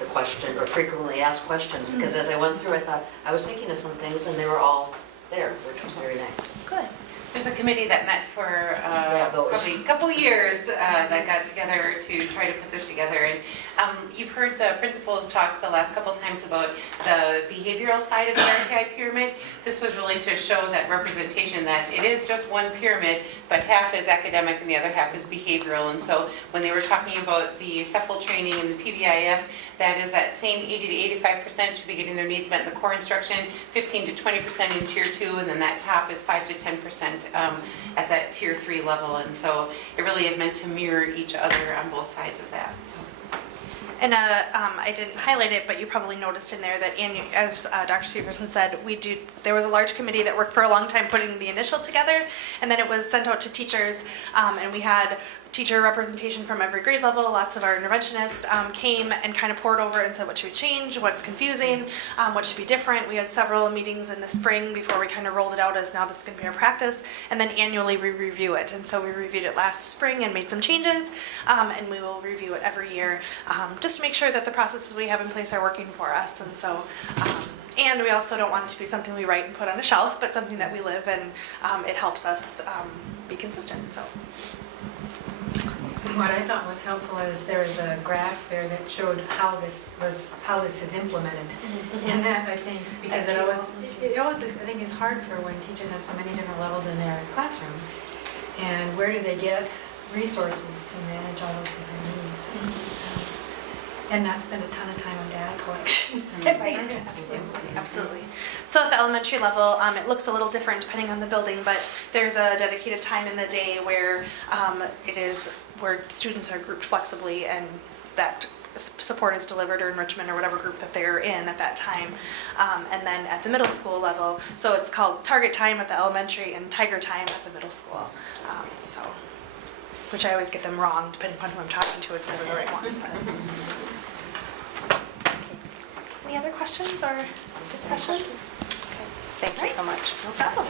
the question, or frequently asked questions, because as I went through, I was thinking of some things, and they were all there, which was very nice. Good. There's a committee that met for probably a couple years that got together to try to put this together. And you've heard the principals talk the last couple times about the behavioral side of the RTI pyramid. This was really to show that representation, that it is just one pyramid, but half is academic and the other half is behavioral. And so when they were talking about the CEFL training and the PBIS, that is that same 80 to 85% should be getting their needs met in the core instruction, 15 to 20% in Tier 2, and then that top is 5 to 10% at that Tier 3 level. And so it really is meant to mirror each other on both sides of that. So. And I didn't highlight it, but you probably noticed in there that, as Dr. Severson said, there was a large committee that worked for a long time putting the initial together, and then it was sent out to teachers, and we had teacher representation from every grade level. Lots of our interventionists came and kind of poured over and said what should we change, what's confusing, what should be different. We had several meetings in the spring before we kind of rolled it out as now this is going to be our practice, and then annually we review it. And so we reviewed it last spring and made some changes, and we will review it every year just to make sure that the processes we have in place are working for us. And so and we also don't want it to be something we write and put on a shelf, but something that we live, and it helps us be consistent. So. What I thought was helpful is there was a graph there that showed how this is implemented, and that I think because it always is, I think is hard for when teachers have so many different levels in their classroom, and where do they get resources to manage all those different needs? and not spend a ton of time on data collection. Right, absolutely. So at the elementary level, it looks a little different depending on the building, but there's a dedicated time in the day where where students are grouped flexibly and that support is delivered, or enrichment, or whatever group that they're in at that time. And then at the middle school level, so it's called target time at the elementary and tiger time at the middle school. Which I always get them wrong, depending upon who I'm talking to, it's never the right one. Any other questions or discussion? Thank you so much. No problem.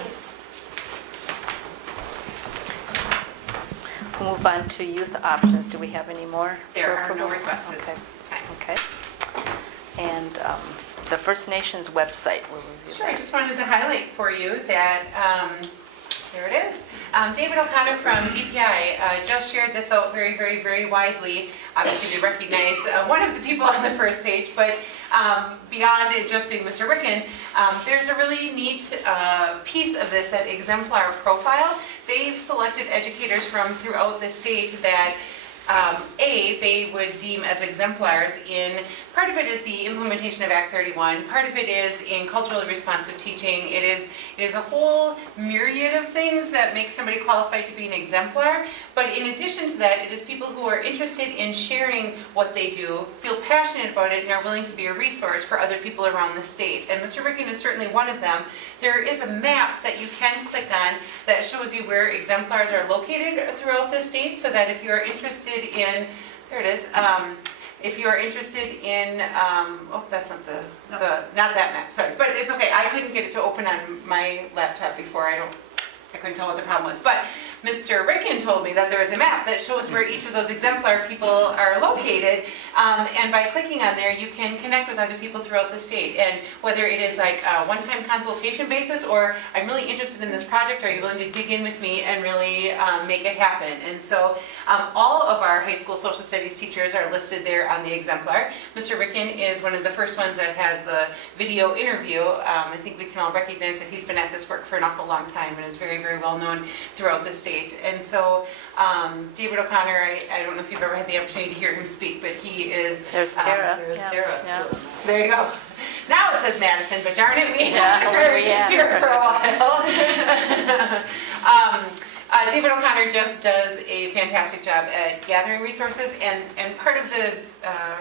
We'll move on to youth options. Do we have any more? There for are no approval? requests this time. Okay. And the First Nations website, we'll review Sure, I that. just wanted to highlight for you that, there it is. David O'Connor from DPI just shared this out very, very, very widely. Obviously, we recognize one of the people on the first page, but beyond it just being Mr. Ricken, there's a really neat piece of this, that exemplar profile. They've selected educators from throughout the state that they would deem as exemplars in, part of it is the implementation of Act 31, part of it is in culturally responsive teaching. It is a whole myriad of things that make somebody qualified to be an exemplar, but in addition to that, it is people who are interested in sharing what they do, feel passionate about it, and are willing to be a resource for other people around the state. And Mr. Ricken is certainly one of them. There is a map that you can click on that shows you where exemplars are located throughout the state, so that if you're interested in, there it is, if you're interested in, oh, that's not not that map, sorry, but it's okay, I couldn't get it to open on my laptop before, I couldn't tell what the problem was, but Mr. Ricken told me that there is a map that shows where each of those exemplar people are located, and by clicking on there, you can connect with other people throughout the state, and whether it is like a one-time consultation basis, or I'm really interested in this project, are you willing to dig in with me and really make it happen? And so all of our high school social studies teachers are listed there on the exemplar. Mr. Ricken is one of the first ones that has the video interview. I think we can all recognize that he's been at this work for an awful long time and is very, very well known throughout the state. And so David O'Connor, I don't know if you've ever had the opportunity to hear him speak, but he is... There's Tara. There's Yeah. Tara, Yeah. too. There you go. Now it says Madison, but darn it, we Yeah, had her we had here her. for a while. David O'Connor just does a fantastic job at gathering resources, and part of the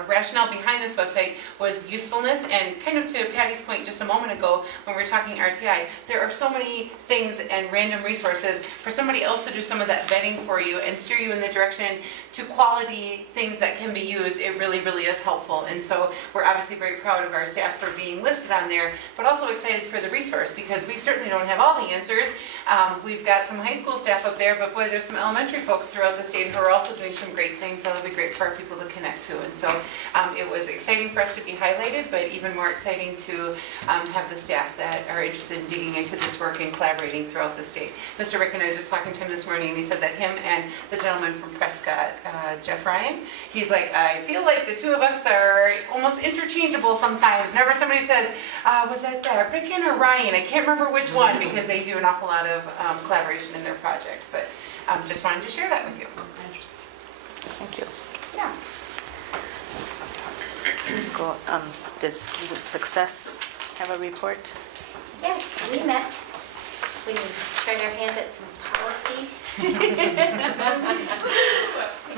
rationale behind this website was usefulness, and kind of to Patty's point just a moment ago when we were talking RTI, there are so many things and random resources for somebody else to do some of that vetting for you and steer you in the direction to quality things that can be used. It really, really is helpful, and so we're obviously very proud of our staff for being listed on there, but also excited for the resource, because we certainly don't have all the answers. We've got some high school staff up there, but boy, there's some elementary folks throughout the state who are also doing some great things that'll be great for our people to connect to. And so it was exciting for us to be highlighted, but even more exciting to have the staff that are interested in digging into this work and collaborating throughout the state. Mr. Ricken, I was just talking to him this morning, and he said that him and the gentleman from Prescott, Jeff Ryan, he's like, I feel like the two of us are almost interchangeable sometimes. Whenever somebody says, was that Ricken or Ryan? I can't remember which one, because they do an awful lot of collaboration in their projects, but just wanted to share that with you. Thank you. Yeah. Did Student Success have a report? Yes, we met. We tried our hand at some policy.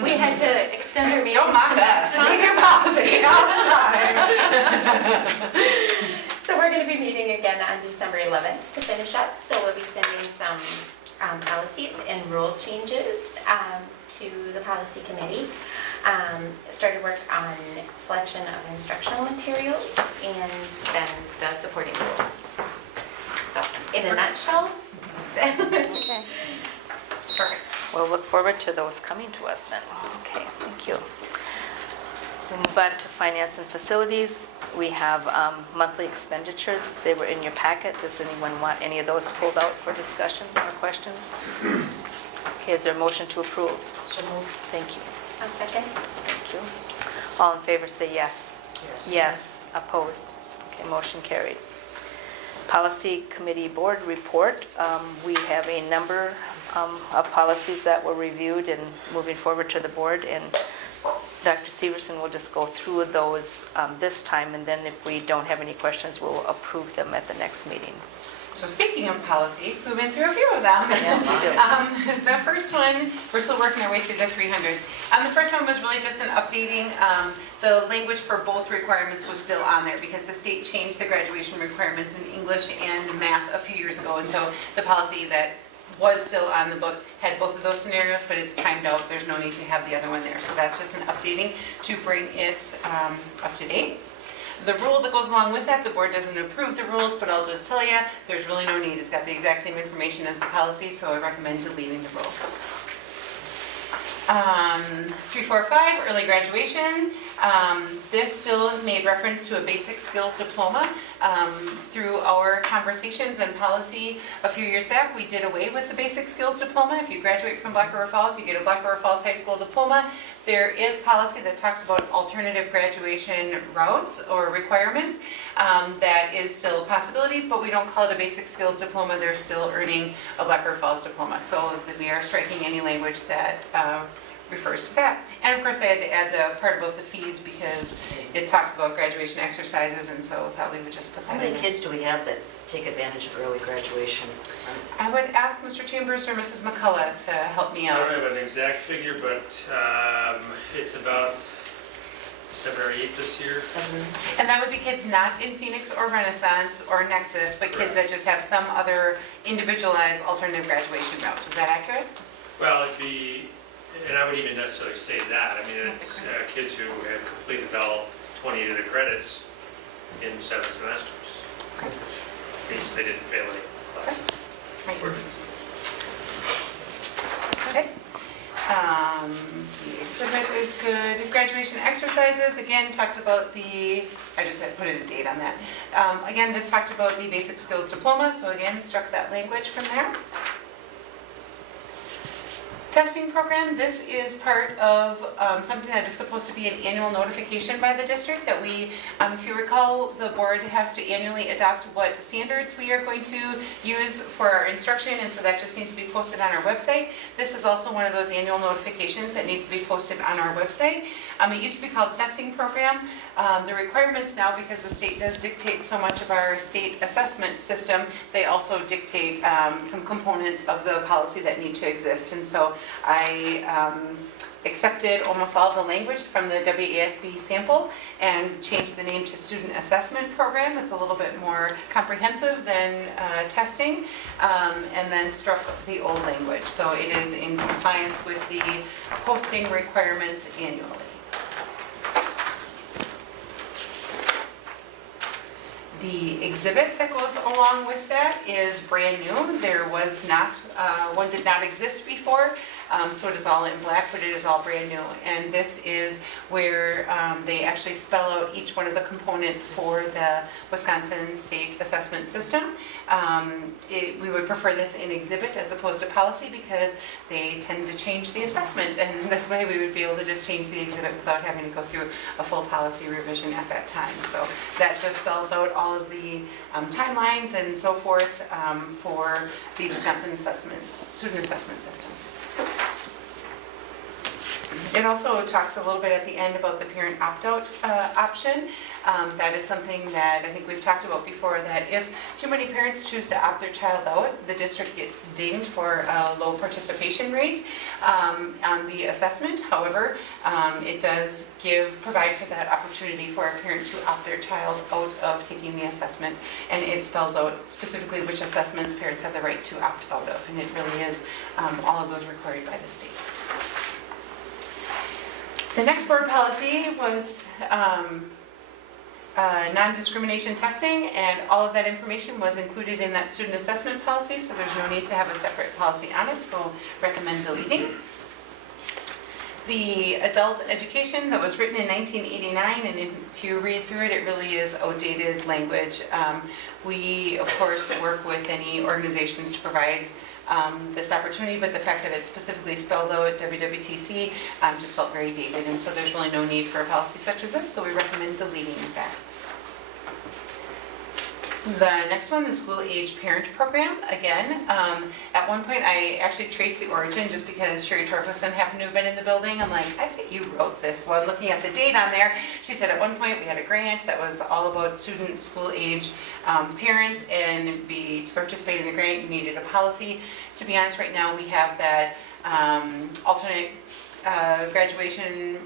We had to extend our meeting. Don't mock us. We do policy all the time. So we're going to be meeting again on December 11th to finish up. So we'll be sending some policies and rule changes to the policy committee. Started work on selection of instructional materials and then the supporting rules. So in a nutshell. Okay. Perfect. We'll look forward to those coming to us then. Okay, thank you. We'll move on to finance and facilities. We have monthly expenditures. They were in your packet. Does anyone want any of those pulled out for discussion or questions? Okay, is there a motion to approve? So moved. Thank you. A second. Thank you. All in favor say yes. Yes. Yes. Opposed? Okay, motion carried. Policy Committee Board Report. We have a number of policies that were reviewed and moving forward to the board, and Dr. Severson will just go through those this time, and then if we don't have any questions, we'll approve them at the next meeting. So speaking of policy, we went through a few of them. Yes, we did. The first one, we're still working our way through the 300s. The first one was really just an updating. The language for both requirements was still on there because the state changed the graduation requirements in English and math a few years ago. And so the policy that was still on the books had both of those scenarios, but it's timed out. There's no need to have the other one there. So that's just an updating to bring it up to date. The rule that goes along with that, the board doesn't approve the rules, but I'll just tell you, there's really no need. It's got the exact same information as the policy, so I recommend deleting the rule. 345, early graduation. This still made reference to a basic skills diploma. Through our conversations and policy a few years back, we did away with the basic skills diploma. If you graduate from Black River Falls, you get a Black River Falls High School diploma. There is policy that talks about alternative graduation routes or requirements. That is still a possibility, but we don't call it a basic skills diploma. They're still earning a Black River Falls diploma. So we are striking any language that refers to that. And of course I had to add the part about the fees because it talks about graduation exercises, and so I thought we would just put that in. How many kids do we have that take advantage of early graduation? I would ask Mr. Chambers or Mrs. McCullough to help me I out. don't have an exact figure, but it's about 7 or 8 this year. And that would be kids not in Phoenix or Renaissance or Nexus, but kids that just have some other individualized alternative graduation route. Is that accurate? Well, it'd be, and I wouldn't even necessarily say that. I mean, it's kids who have completed all 20 of the credits in 7 semesters. Means they didn't fail any classes. Okay. The exhibit is good. Graduation exercises, again, talked about the, I just had put in a date on that. Again, this talked about the basic skills diploma, so again, struck that language from there. Testing program, this is part of something that is supposed to be an annual notification by the district that we, if you recall, the board has to annually adopt what standards we are going to use for our instruction, and so that just needs to be posted on our website. This is also one of those annual notifications that needs to be posted on our website. It used to be called testing program. The requirements now, because the state does dictate so much of our state assessment system, they also dictate some components of the policy that need to exist. And so I accepted almost all the language from the WASB sample and changed the name to Student Assessment Program. It's a little bit more comprehensive than testing, and then struck the old language. So it is in compliance with the posting requirements annually. The exhibit that goes along with that is brand new. There was not, one did not exist before, so it is all in black, but it is all brand new. And this is where they actually spell out each one of the components for the Wisconsin State Assessment System. We would prefer this in exhibit as opposed to policy because they tend to change the assessment, and this way we would be able to just change the exhibit without having to go through a full policy revision at that time. So that just spells out all of the timelines and so forth for the Wisconsin Student Assessment System. It also talks a little bit at the end about the parent opt-out option. That is something that I think we've talked about before, that if too many parents choose to opt their child out, the district gets dinged for a low participation rate on the assessment. However, it does provide for that opportunity for a parent to opt their child out of taking the assessment, and it spells out specifically which assessments parents have the right to opt out of, and it really is all of those required by the state. The next board policy was non-discrimination testing, and all of that information was included in that student assessment policy, so there's no need to have a separate policy on it, so recommend deleting. The adult education that was written in 1989, and if you read through it, it really is outdated language. We, of course, work with any organizations to provide this opportunity, but the fact that it's specifically spelled out at WWTC just felt very dated, and so there's really no need for a policy such as this, so we recommend deleting that. The next one, the school age parent program. Again, at one point I actually traced the origin just because Sherry Torkelson happened to have been in the building. I'm like, I bet you wrote this one. Looking at the date on there, she said at one point we had a grant that was all about student school age parents, and to participate in the grant you needed a policy. To be honest, right now we have that alternate graduation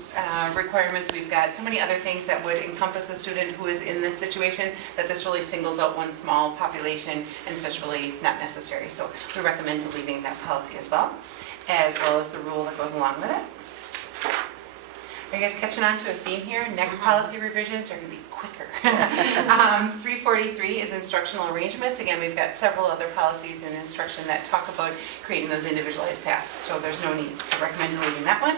requirements. We've got so many other things that would encompass a student who is in this situation that this really singles out one small population, and it's just really not necessary. So we recommend deleting that policy as well as the rule that goes along with it. Are you guys catching on to a theme here? Next policy revisions are going to be quicker. 343 is instructional arrangements. Again, we've got several other policies in instruction that talk about creating those individualized paths, so there's no need. So recommend deleting that one.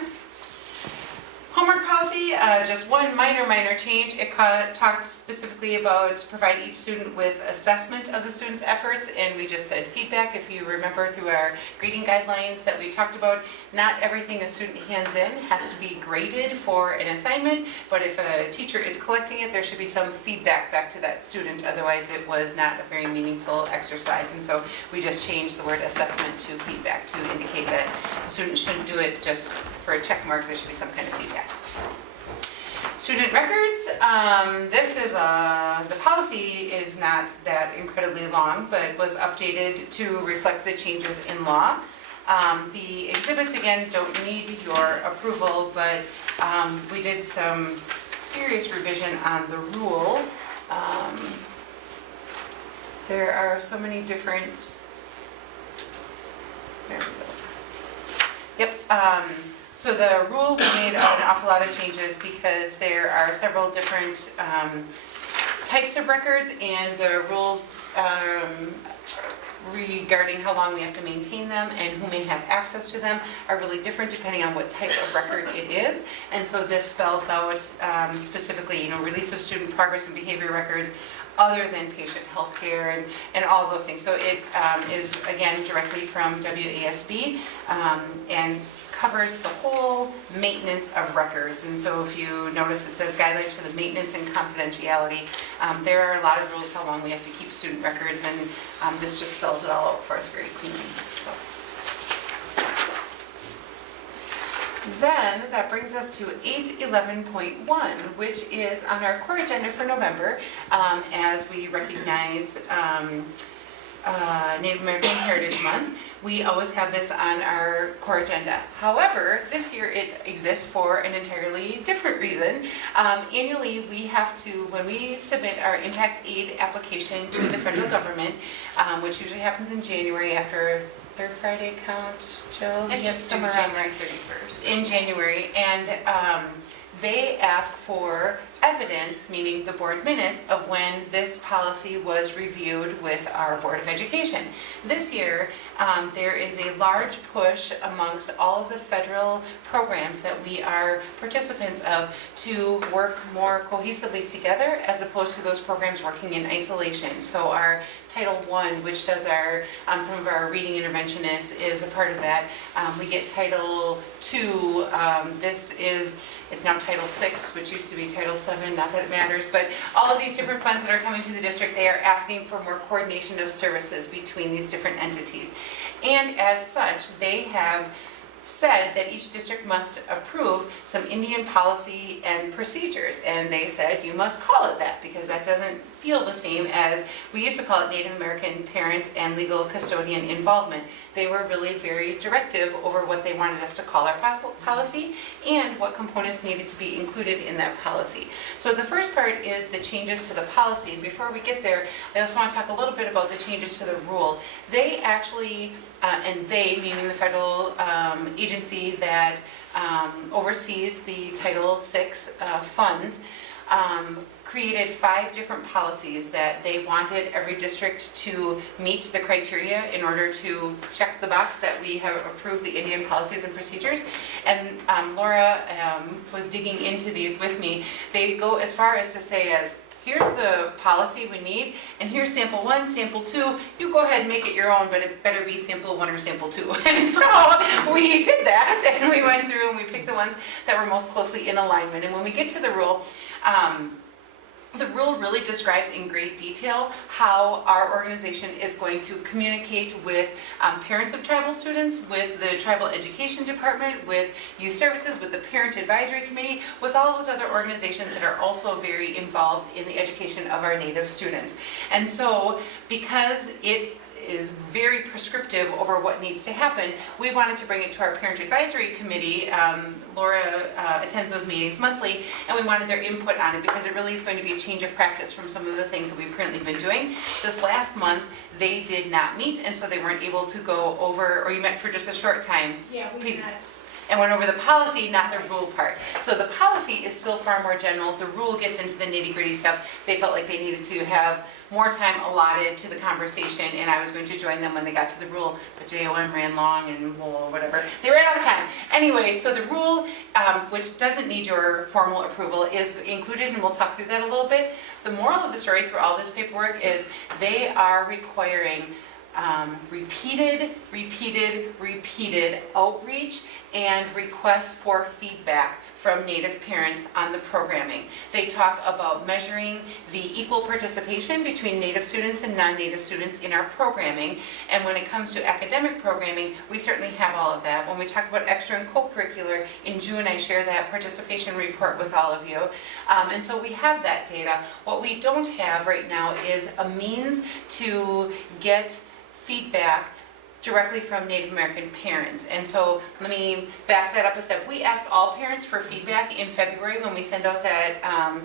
Homework policy, just one minor change. It talked specifically about provide each student with assessment of the student's efforts, and we just said feedback. If you remember through our grading guidelines that we talked about, not everything a student hands in has to be graded for an assignment, but if a teacher is collecting it, there should be some feedback back to that student. Otherwise, it was not a very meaningful exercise, and so we just changed the word assessment to feedback to indicate that the student shouldn't do it just for a check mark. There should be some kind of feedback. Student records, the policy is not that incredibly long, but was updated to reflect the changes in law. The exhibits, again, don't need your approval, but we did some serious revision on the rule. There are so many different, there we go. Yep. So the rule, we made an awful lot of changes because there are several different types of records, and the rules regarding how long we have to maintain them and who may have access to them are really different depending on what type of record it is. And so this spells out specifically, release of student progress and behavior records other than patient health care and all of those things. So it is, again, directly from WASB and covers the whole maintenance of records. And so if you notice, it says guidelines for the maintenance and confidentiality. There are a lot of rules how long we have to keep student records, and this just spells it all out for us very cleanly. So then that brings us to 811.1, which is on our core agenda for November, as we recognize Native American Heritage Month. We always have this on our core agenda. However, this year it exists for an entirely different reason. Annually, we have to, when we submit our impact aid application to the federal government, which usually happens in January after third Friday count, Jill? It's just somewhere around January 31st. in January, and they ask for evidence, meaning the board minutes, of when this policy was reviewed with our Board of Education. This year, there is a large push amongst all of the federal programs that we are participants of to work more cohesively together as opposed to those programs working in isolation. So our Title I, which does our some of our reading interventionists, is a part of that. We get Title II. It's now Title VI, which used to be Title VII, not that it matters, but all of these different funds that are coming to the district, they are asking for more coordination of services between these different entities. And as such, they have said that each district must approve some Indian policy and procedures, and they said you must call it that because that doesn't feel the same as we used to call it Native American parent and legal custodian involvement. They were really very directive over what they wanted us to call our policy and what components needed to be included in that policy. So the first part is the changes to the policy, and before we get there, I also want to talk a little bit about the changes to the rule. They actually, and they, meaning the federal agency that oversees the Title VI funds, created 5 different policies that they wanted every district to meet the criteria in order to check the box that we have approved the Indian policies and procedures. And Laura was digging into these with me. They go as far as to say here's the policy we need, and here's sample 1, sample 2. You go ahead and make it your own, but it better be sample 1 or sample 2. And so we did that, and we went through and we picked the ones that were most closely in alignment. And when we get to the rule, The rule really describes in great detail how our organization is going to communicate with parents of tribal students, with the tribal education department, with youth services, with the parent advisory committee, with all those other organizations that are also very involved in the education of our Native students. And so, because it is very prescriptive over what needs to happen, we wanted to bring it to our parent advisory committee. Laura attends those meetings monthly, and we wanted their input on it because it really is going to be a change of practice from some of the things that we've currently been doing. This last month, they did not meet, and so they weren't able to go over, or you met for just a short time. Yeah, we Please. met. And went over the policy, not the rule part. So the policy is still far more general. The rule gets into the nitty-gritty stuff. They felt like they needed to have more time allotted to the conversation, and I was going to join them when they got to the rule, but JOM ran long and whatever. They ran out of time. Anyway, so the rule, which doesn't need your formal approval, is included, and we'll talk through that a little bit. The moral of the story through all this paperwork is they are requiring repeated outreach and requests for feedback from Native parents on the programming. They talk about measuring the equal participation between Native students and non-Native students in our programming. And when it comes to academic programming, we certainly have all of that. When we talk about extra and co-curricular, in June I share that participation report with all of you. And so we have that data. What we don't have right now is a means to get feedback directly from Native American parents. And so let me back that up a step. We ask all parents for feedback in February when we send out that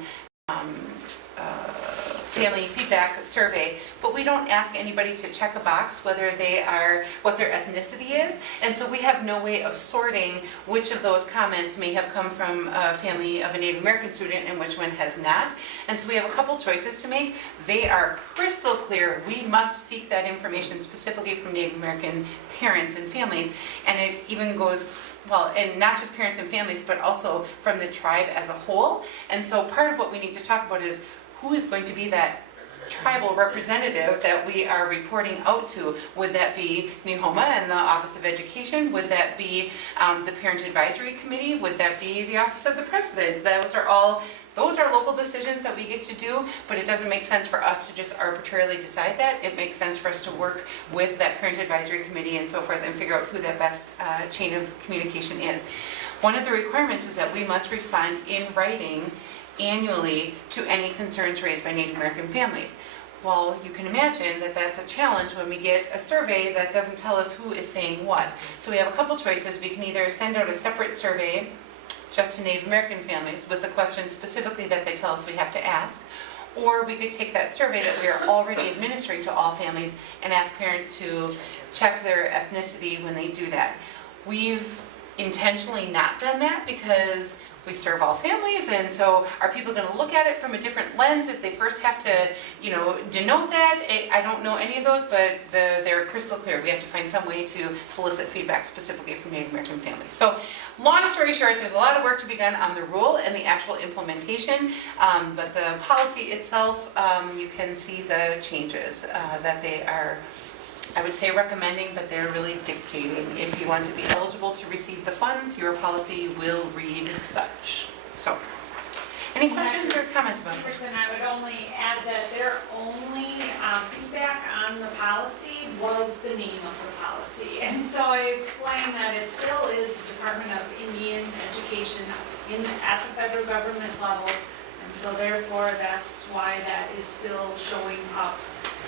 family feedback survey, but we don't ask anybody to check a box whether they are, what their ethnicity is, and so we have no way of sorting which of those comments may have come from a family of a Native American student and which one has not. And so we have a couple choices to make. They are crystal clear. We must seek that information specifically from Native American parents and families, and it even goes, well, and not just parents and families, but also from the tribe as a whole. And so part of what we need to talk about is who is going to be that tribal representative that we are reporting out to? Would that be Nihoma and the Office of Education? Would that be the Parent Advisory Committee? Would that be the Office of the President? Those are local decisions that we get to do, but it doesn't make sense for us to just arbitrarily decide that. It makes sense for us to work with that Parent Advisory Committee and so forth and figure out who that best chain of communication is. One of the requirements is that we must respond in writing annually to any concerns raised by Native American families. Well, you can imagine that that's a challenge when we get a survey that doesn't tell us who is saying what. So we have a couple choices. We can either send out a separate survey just to Native American families with the questions specifically that they tell us we have to ask, or we could take that survey that we are already administering to all families and ask parents to check their ethnicity when they do that. We've intentionally not done that because we serve all families, and so are people going to look at it from a different lens if they first have to, denote that? I don't know any of those, but they're crystal clear. We have to find some way to solicit feedback specifically from Native American families. So, long story short, there's a lot of work to be done on the rule and the actual implementation, but the policy itself, you can see the changes that they are, I would say recommending, but they're really dictating. If you want to be eligible to receive the funds, your policy will read such. So, any questions or comments about this? I would only add that their only feedback on the policy was the name of the policy. And so I explained that it still is the Department of Indian Education at the federal government level. And so therefore, that's why that is still showing up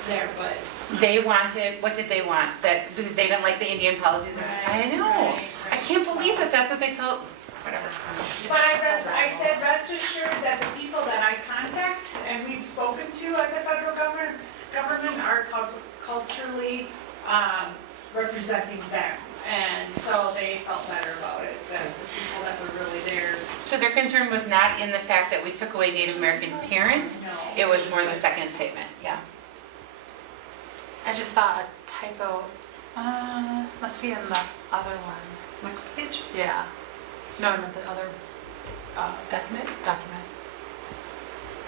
there, but they wanted, what did they want? That they don't like the Indian policies? Right, I know. Right. I can't believe that that's what they tell, whatever. But I said rest assured that the people that I contact and we've spoken to at the federal government are culturally representing them. And so they felt better about it, that the people that were really there. So their concern was not in the fact that we took away Native American parents? No. It was more the second statement, yeah. I just saw a typo. Must be in the other one. Next page? Yeah. No, the other document.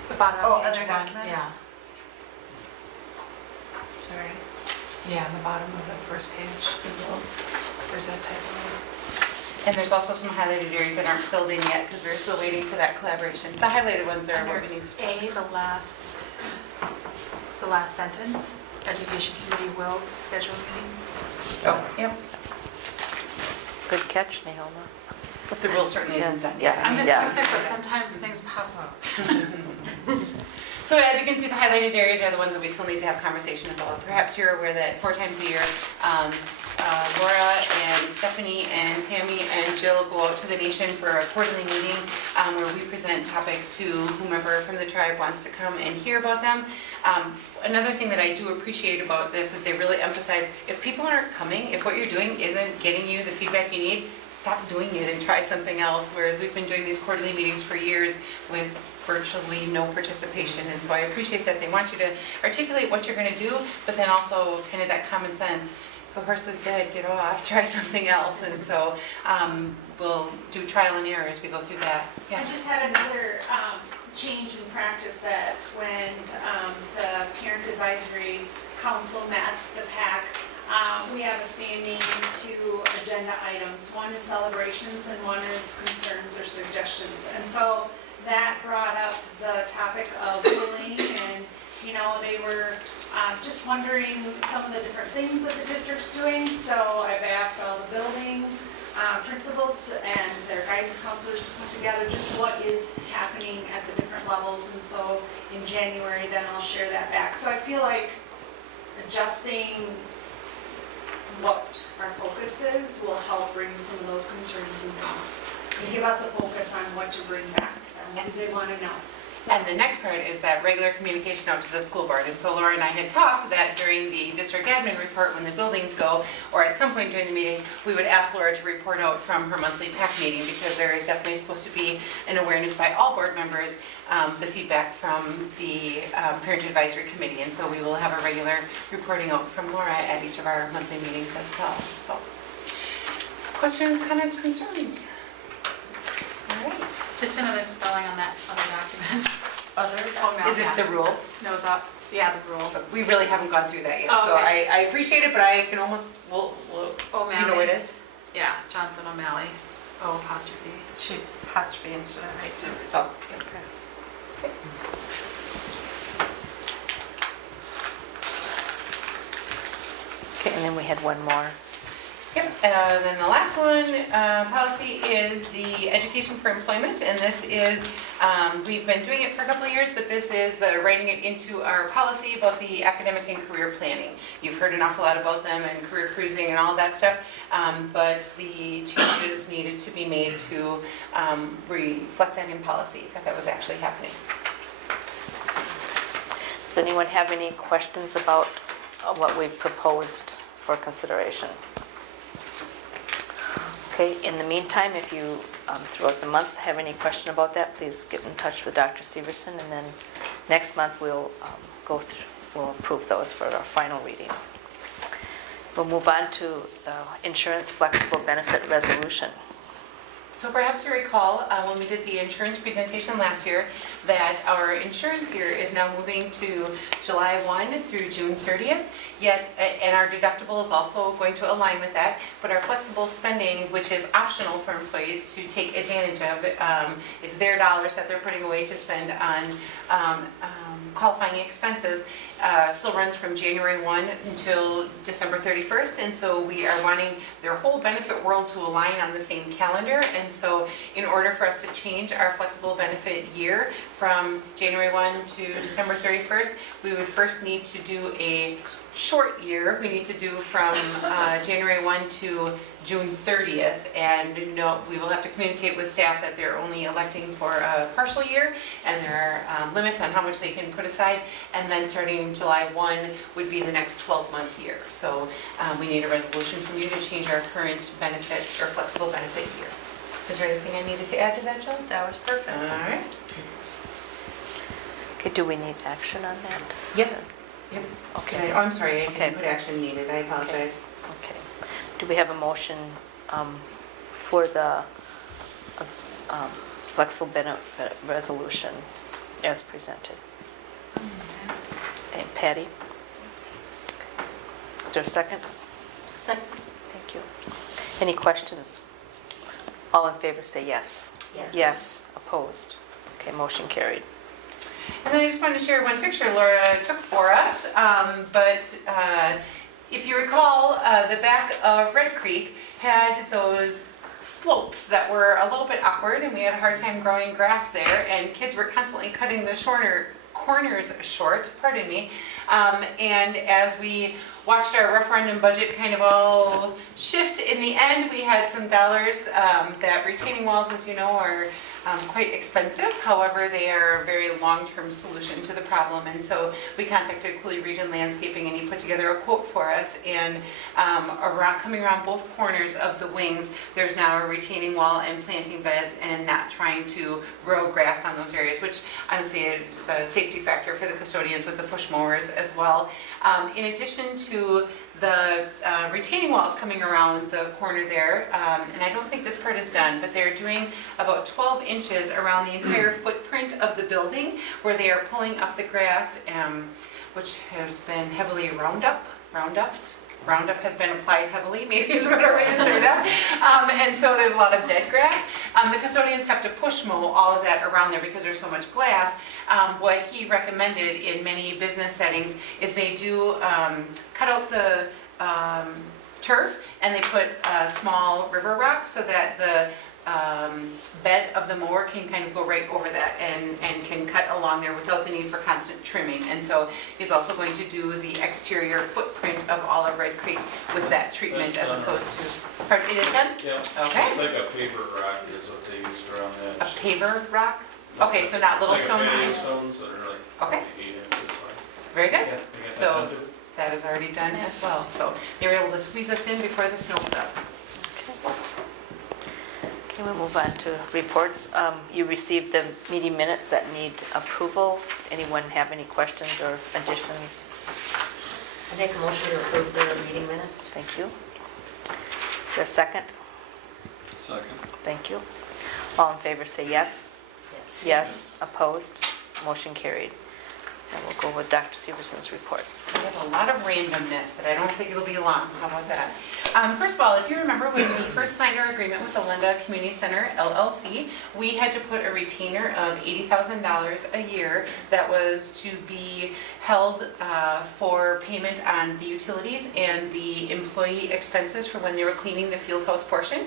The bottom of page other one. document? Yeah. Sorry. Yeah, on the bottom of the first page. There's that typo. And there's also some highlighted areas that aren't filled in yet because we're still waiting for that collaboration. The highlighted ones are what we need to talk about. The last sentence, Education Committee will schedule meetings. Oh, yep. Good catch, Naoma. But the rule certainly isn't done yet. I'm dyslexic, but sometimes things pop up. So as you can see, the highlighted areas are the ones that we still need to have conversation about. Perhaps you're aware that 4 times a year, Laura and Stephanie and Tammy and Jill go out to the nation for a quarterly meeting where we present topics to whomever from the tribe wants to come and hear about them. Another thing that I do appreciate about this is they really emphasize if people aren't coming, if what you're doing isn't getting you the feedback you need, stop doing it and try something else. Whereas we've been doing these quarterly meetings for years with virtually no participation. And so I appreciate that they want you to articulate what you're going to do, but then also kind of that common sense. If the horse is dead, get off, try something else. And so we'll do trial and error as we go through that. Yes. I just had another change in practice that when the Parent Advisory Council met, the PAC, we have a standing 2 agenda items. One is celebrations and one is concerns or suggestions. And so that brought up the topic of bullying, and they were just wondering some of the different things that the district's doing. So I've asked all the building principals and their guidance counselors to put together just what is happening at the different levels. And so in January, then I'll share that back. So I feel like adjusting what our focus is will help bring some of those concerns and things. And give us a focus on what to bring back to them, what do they want to know. And the next part is that regular communication out to the school board. And so Laura and I had talked that during the district admin report, when the buildings go, or at some point during the meeting, we would ask Laura to report out from her monthly PAC meeting, because there is definitely supposed to be an awareness by all board members, the feedback from the Parent Advisory Committee. And so we will have a regular reporting out from Laura at each of our monthly meetings as well. So, questions, comments, concerns? All right. Just another spelling on that other document. Is it the rule? No, the rule. We really haven't gone through that yet, Oh, so okay. I appreciate it, but I can almost, do you know what it is? Yeah, Johnson O'Malley, O apostrophe, she apostrophe instead of right. Oh, yeah. Okay, and then we had one more. Yep, then the last one, policy is the education for employment, and this is, we've been doing it for a couple of years, but this is the writing it into our policy about the academic and career planning. You've heard an awful lot about them and career cruising and all that stuff, but the changes needed to be made to reflect that in policy, that was actually happening. Does anyone have any questions about what we've proposed for consideration? Okay, in the meantime, if you, throughout the month, have any question about that, please get in touch with Dr. Severson, and then next month we'll we'll approve those for our final reading. We'll move on to the insurance flexible benefit resolution. So perhaps you recall when we did the insurance presentation last year that our insurance year is now moving to July 1 through June 30th, and our deductible is also going to align with that, but our flexible spending, which is optional for employees to take advantage of, it's their dollars that they're putting away to spend on qualifying expenses, still runs from January 1 until December 31st, and so we are wanting their whole benefit world to align on the same calendar. And so in order for us to change our flexible benefit year from January 1 to December 31st, we would first need to do a short year. We need to do from January 1 to June 30th, and we will have to communicate with staff that they're only electing for a partial year, and there are limits on how much they can put aside, and then starting July 1 would be the next 12-month year. So we need a resolution from you to change our current benefit or flexible benefit year. Is there anything I needed to add to that, Jill? That was perfect. All right. Okay, do we need action on that? Yep. Okay. I'm sorry, I didn't put action needed. I apologize. Okay. Do we have a motion for the flexible benefit resolution as presented? Okay, Patty? Is there a second? Second. Thank you. Any questions? All in favor say yes. Yes. Yes, opposed. Okay, motion carried. And then I just wanted to share one picture Laura took for us. If you recall, the back of Red Creek had those slopes that were a little bit awkward, and we had a hard time growing grass there, and kids were constantly cutting the corners short, pardon me. And as we watched our referendum budget kind of all shift, in the end, we had some dollars. That retaining walls, as you know, are quite expensive. However, they are a very long-term solution to the problem. And so we contacted Cooley Region Landscaping, and he put together a quote for us. And coming around both corners of the wings, there's now a retaining wall and planting beds, and not trying to grow grass on those areas, which honestly is a safety factor for the custodians with the push mowers as well. In addition to the retaining walls coming around the corner there, and I don't think this part is done, but they're doing about 12 inches around the entire footprint of the building, where they are pulling up the grass, which has been heavily Roundup has been applied heavily, maybe is a better way to say that. And so there's a lot of dead grass. The custodians have to push mow all of that around there because there's so much glass. What he recommended in many business settings is they do cut out the turf, and they put small river rock so that the bed of the mower can kind of go right over that and can cut along there without the need for constant trimming. And so he's also going to do the exterior footprint of all of Red Creek with that treatment as opposed to, pardon, it is done? Yeah. Okay. It's like a paper rock is what they use around that. A paver rock? Okay, so not little It's like stones? patio stones that are like Okay. 8 inches wide. Very good. Yeah, they got that So done too. that is already done as well. So they were able to squeeze us in before the snow fell. Okay, we'll move on to reports. You received the meeting minutes that need approval. Anyone have any questions or additions? I make a motion to approve the meeting minutes. Thank you. Is there a second? Second. Thank you. All in favor say yes. Yes. Yes, opposed, motion carried. And we'll go with Dr. Severson's report. We have a lot of randomness, but I don't think it'll be long. How about that? First of all, if you remember when we first signed our agreement with the Linda Community Center LLC, we had to put a retainer of $80,000 a year that was to be held for payment on the utilities and the employee expenses for when they were cleaning the field house portion.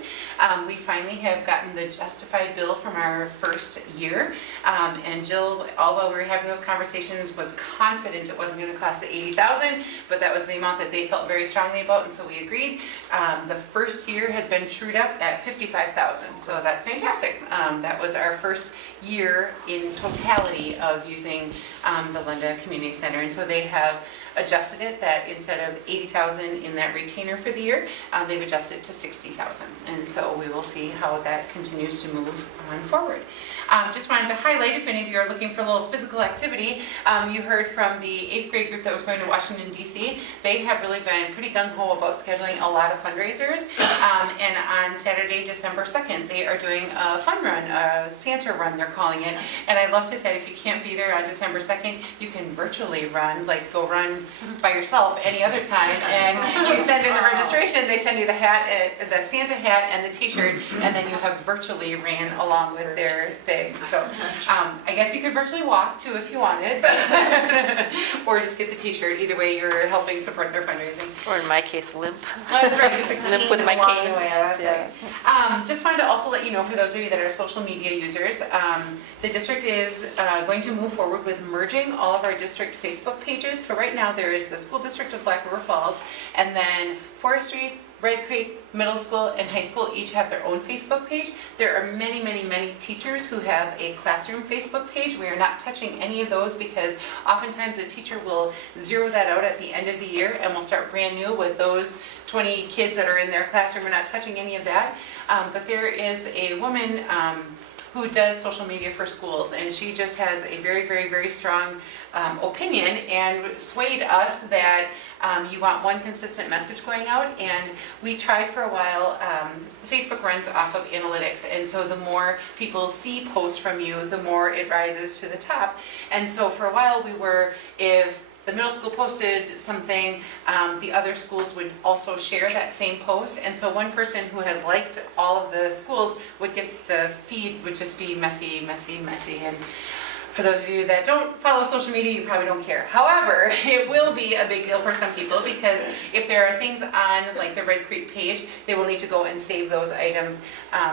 We finally have gotten the justified bill from our first year, and Jill, all while we were having those conversations, was confident it wasn't going to cost the $80,000, but that was the amount that they felt very strongly about, and so we agreed. The first year has been trued up at $55,000, so that's fantastic. That was our first year in totality of using the Linda Community Center, and so they have adjusted it that instead of $80,000 in that retainer for the year, they've adjusted to $60,000, and so we will see how that continues to move on forward. Just wanted to highlight, if any of you are looking for a little physical activity, you heard from the 8th grade group that was going to Washington, D.C. They have really been pretty gung-ho about scheduling a lot of fundraisers, and on Saturday, December 2nd, they are doing a fun run, a Santa run, they're calling it, and I loved it that if you can't be there on December 2nd, you can virtually run, like go run by yourself any other time, and you send in the registration, they send you the hat, the Santa hat and the t-shirt, and then you have virtually ran along with their thing. So I guess you could virtually walk too if you wanted, or just get the t-shirt. Either way, you're helping support their fundraising. Or in my case, limp. Oh, that's right. Limp with my cane. That's right. Just wanted to also let you know, for those of you that are social media users, the district is going to move forward with merging all of our district Facebook pages. So right now there is the School District of Black River Falls, and then Forest Street, Red Creek, middle school, and high school each have their own Facebook page. There are many, many, many teachers who have a classroom Facebook page. We are not touching any of those because oftentimes a teacher will zero that out at the end of the year and we'll start brand new with those 20 kids that are in their classroom. We're not touching any of that. But there is a woman who does social media for schools, and she just has a very, very, very strong opinion and swayed us that you want one consistent message going out. And we tried for a while. Facebook runs off of analytics, and so the more people see posts from you, the more it rises to the top. And so for a while we were, if the middle school posted something, the other schools would also share that same post. And so one person who has liked all of the schools would get, the feed would just be messy, messy, messy. And for those of you that don't follow social media, you probably don't care. However, it will be a big deal for some people because if there are things on like the Red Creek page, they will need to go and save those items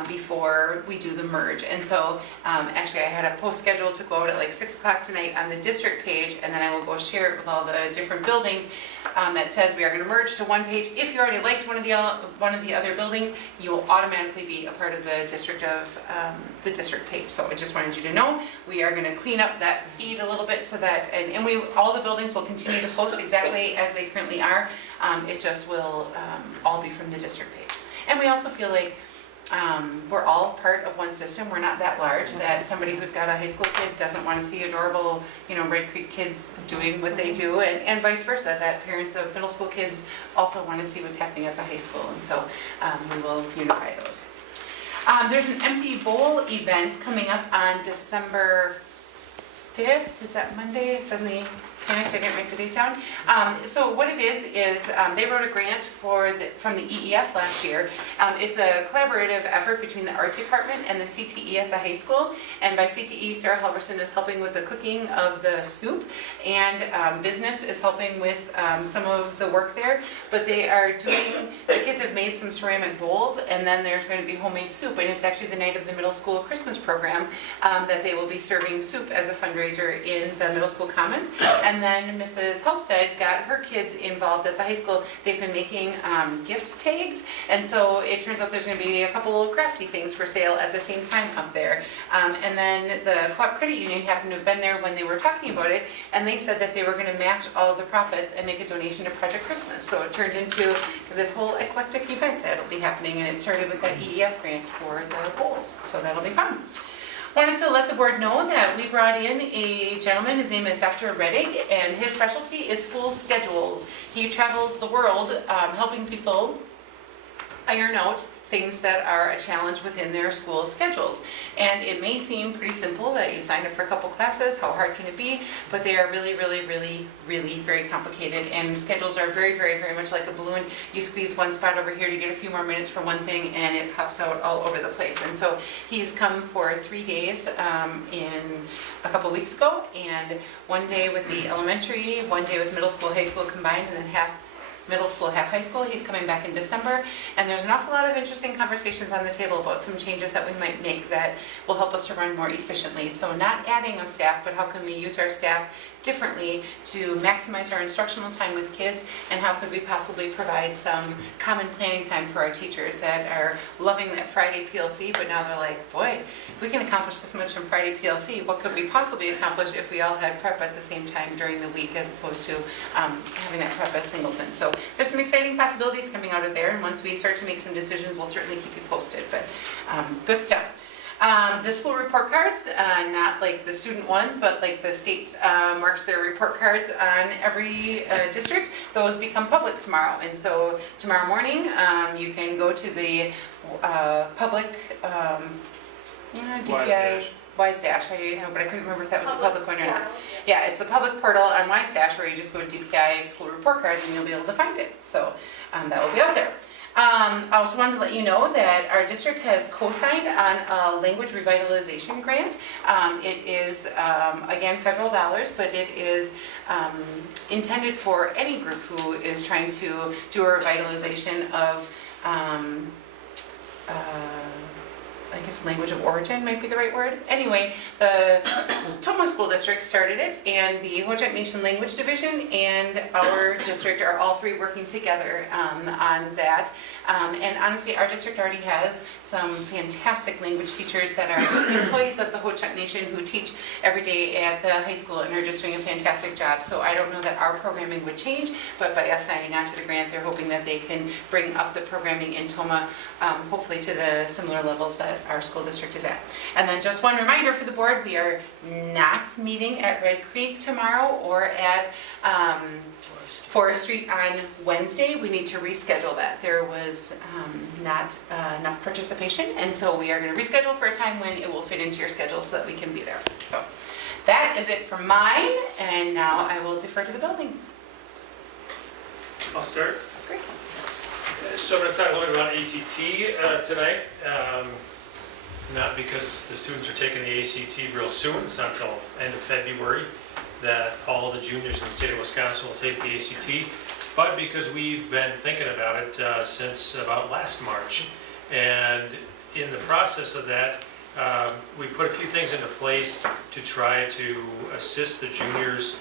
before we do the merge. And so actually I had a post scheduled to go out at like 6 o'clock tonight on the district page, and then I will go share it with all the different buildings that says we are going to merge to one page. If you already liked one of the other buildings, you will automatically be a part of the district page. So I just wanted you to know we are going to clean up that feed a little bit so that, and all the buildings will continue to post exactly as they currently are. It just will all be from the district page. And we also feel like we're all part of one system. We're not that large that somebody who's got a high school kid doesn't want to see adorable, Red Creek kids doing what they do, and vice versa, that parents of middle school kids also want to see what's happening at the high school. And so we will unify those. There's an empty bowl event coming up on December 5th. Is that Monday? Suddenly panicked, I didn't write the date down. So what it is they wrote a grant from the EEF last year. It's a collaborative effort between the art department and the CTE at the high school. And by CTE, Sarah Halverson is helping with the cooking of the soup, and business is helping with some of the work there. But they are doing, the kids have made some ceramic bowls, and then there's going to be homemade soup. And it's actually the night of the middle school Christmas program that they will be serving soup as a fundraiser in the middle school commons. And then Mrs. Halstead got her kids involved at the high school. They've been making gift tags, and so it turns out there's going to be a couple of crafty things for sale at the same time up there. And then the Co-op Credit Union happened to have been there when they were talking about it, and they said that they were going to match all of the profits and make a donation to Project Christmas. So it turned into this whole eclectic event that'll be happening, and it started with that EEF grant for the bowls. So that'll be fun. Wanted to let the board know that we brought in a gentleman. His name is Dr. Reddig, and his specialty is school schedules. He travels the world helping people iron out things that are a challenge within their school schedules. And it may seem pretty simple that you sign up for a couple classes, how hard can it be? But they are really, really, really, really very complicated, and schedules are very, very, very much like a balloon. You squeeze one spot over here to get a few more minutes for one thing, and it pops out all over the place. And so he's come for 3 days in a couple weeks ago, and 1 day with the elementary, 1 day with middle school, high school combined, and then half middle school, half high school. He's coming back in December, and there's an awful lot of interesting conversations on the table about some changes that we might make that will help us to run more efficiently. So not adding of staff, but how can we use our staff differently to maximize our instructional time with kids, and how could we possibly provide some common planning time for our teachers that are loving that Friday PLC, but now they're like, boy, if we can accomplish this much from Friday PLC, what could we possibly accomplish if we all had prep at the same time during the week as opposed to having that prep as singleton. So there's some exciting possibilities coming out of there, and once we start to make some decisions, we'll certainly keep you posted, but good stuff. The school report cards, not like the student ones, but like the state marks their report cards on every district. Those become public tomorrow, and so tomorrow morning you can go to the public DPI WiseDash. I know, but I couldn't remember if that was the public one or not. Yeah, it's the public portal on WiseDash where you just go to DPI school report cards and you'll be able to find it. So that will be out there. I also wanted to let you know that our district has co-signed on a language revitalization grant. It is, again, federal dollars, but it is intended for any group who is trying to do a revitalization of I guess language of origin might be the right word. Anyway, the Toma School District started it, and the Ho-Chunk Nation Language Division and our district are all three working together on that. And honestly, our district already has some fantastic language teachers that are employees of the Ho-Chunk Nation who teach every day at the high school and are just doing a fantastic job. So I don't know that our programming would change, but by us signing on to the grant, they're hoping that they can bring up the programming in Toma, hopefully to the similar levels that our school district is at. And then just one reminder for the board, we are not meeting at Red Creek tomorrow or at Forest Street on Wednesday. We need to reschedule that. There was not enough participation, and so we are going to reschedule for a time when it will fit into your schedule so that we can be there. So That is it for mine, and now I will defer to the buildings. I'll start. Great. So I'm going to talk a little bit about ACT tonight. Not because the students are taking the ACT real soon, it's not until end of February that all of the juniors in the state of Wisconsin will take the ACT, but because we've been thinking about it since about last March. And in the process of that, we put a few things into place to try to assist the juniors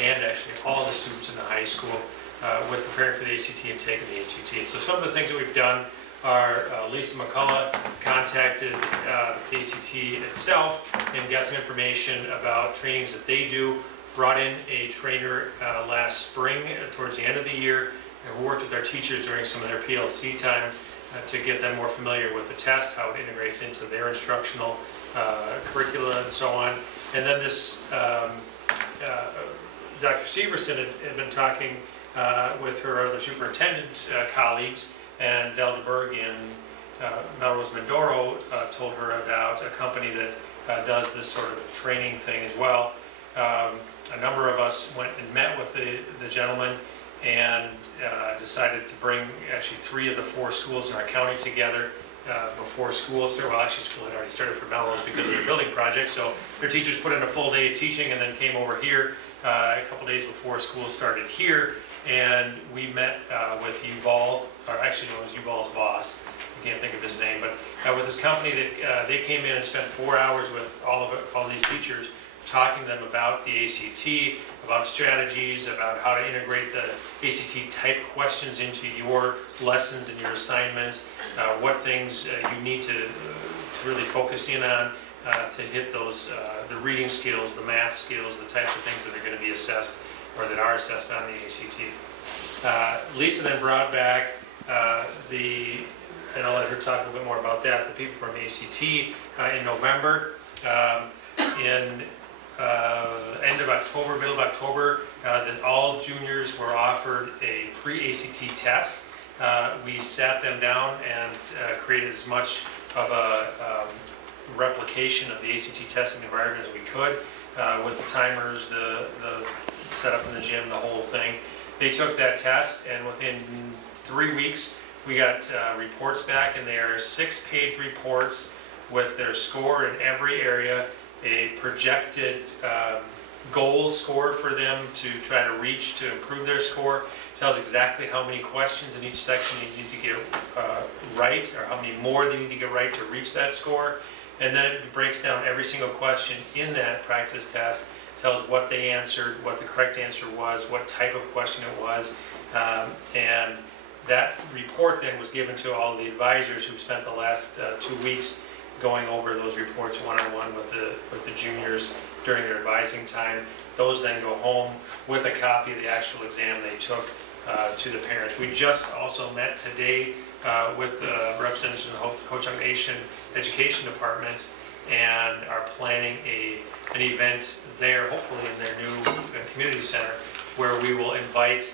and actually all the students in the high school with preparing for the ACT and taking the ACT. And so some of the things that we've done are Lisa McCullough contacted the ACT itself and got some information about trainings that they do, brought in a trainer last spring towards the end of the year, and worked with our teachers during some of their PLC time to get them more familiar with the test, how it integrates into their instructional curricula and so on. And then this, Dr. Severson had been talking with her other superintendent colleagues, and Deldenberg and Melrose Mindoro told her about a company that does this sort of training thing as well. A number of us went and met with the gentleman and decided to bring actually 3 of the 4 schools in our county together before school started. Well, actually school had already started for Melrose because of their building project, so their teachers put in a full day of teaching and then came over here a couple days before school started here, and we met with Yuval, or actually it was Yuval's boss, I can't think of his name, but with this company that they came in and spent 4 hours with all these teachers talking to them about the ACT, about strategies, about how to integrate the ACT type questions into your lessons and your assignments, what things you need to really focus in on to hit those, the reading skills, the math skills, the types of things that are going to be assessed or that are assessed on the ACT. Lisa then brought back and I'll let her talk a little bit more about that, the people from ACT in November. In end of October, middle of October, that all juniors were offered a pre-ACT test. We sat them down and created as much of a replication of the ACT testing environment as we could with the timers, the setup in the gym, the whole thing. They took that test, and within 3 weeks, we got reports back, and they are 6-page reports with their score in every area, a projected goal score for them to try to reach to improve their score. Tells exactly how many questions in each section you need to get right, or how many more they need to get right to reach that score. And then it breaks down every single question in that practice test, tells what they answered, what the correct answer was, what type of question it was, and that report then was given to all the advisors who spent the last 2 weeks going over those reports one-on-one with the juniors during their advising time. Those then go home with a copy of the actual exam they took to the parents. We just also met today with representatives from the Ho-Chunk Nation Education Department and are planning an event there, hopefully in their new community center, where we will invite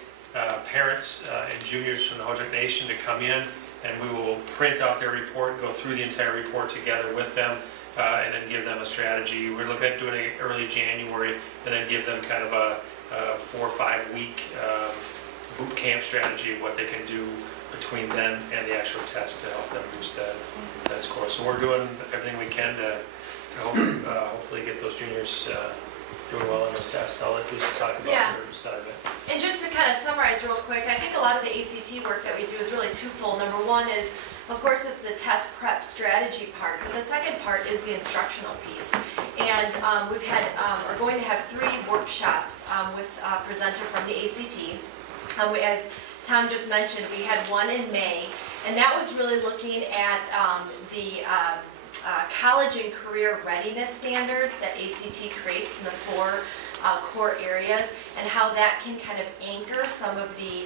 parents and juniors from the Ho-Chunk Nation to come in, and we will print out their report, go through the entire report together with them, and then give them a strategy. We're looking at doing it early January, and then give them kind of a 4 or 5 week boot camp strategy of what they can do between then and the actual test to help them boost that score. So we're doing everything we can to hopefully get those juniors doing well on those tests. I'll let Lisa talk about her side of it. And just to kind of summarize real quick, I think a lot of the ACT work that we do is really twofold. Number one is, of course, it's the test prep strategy part, but the second part is the instructional piece. And we've had, are going to have 3 workshops with a presenter from the ACT. As Tom just mentioned, we had one in May, and that was really looking at the college and career readiness standards that ACT creates in the 4 core areas, and how that can kind of anchor some of the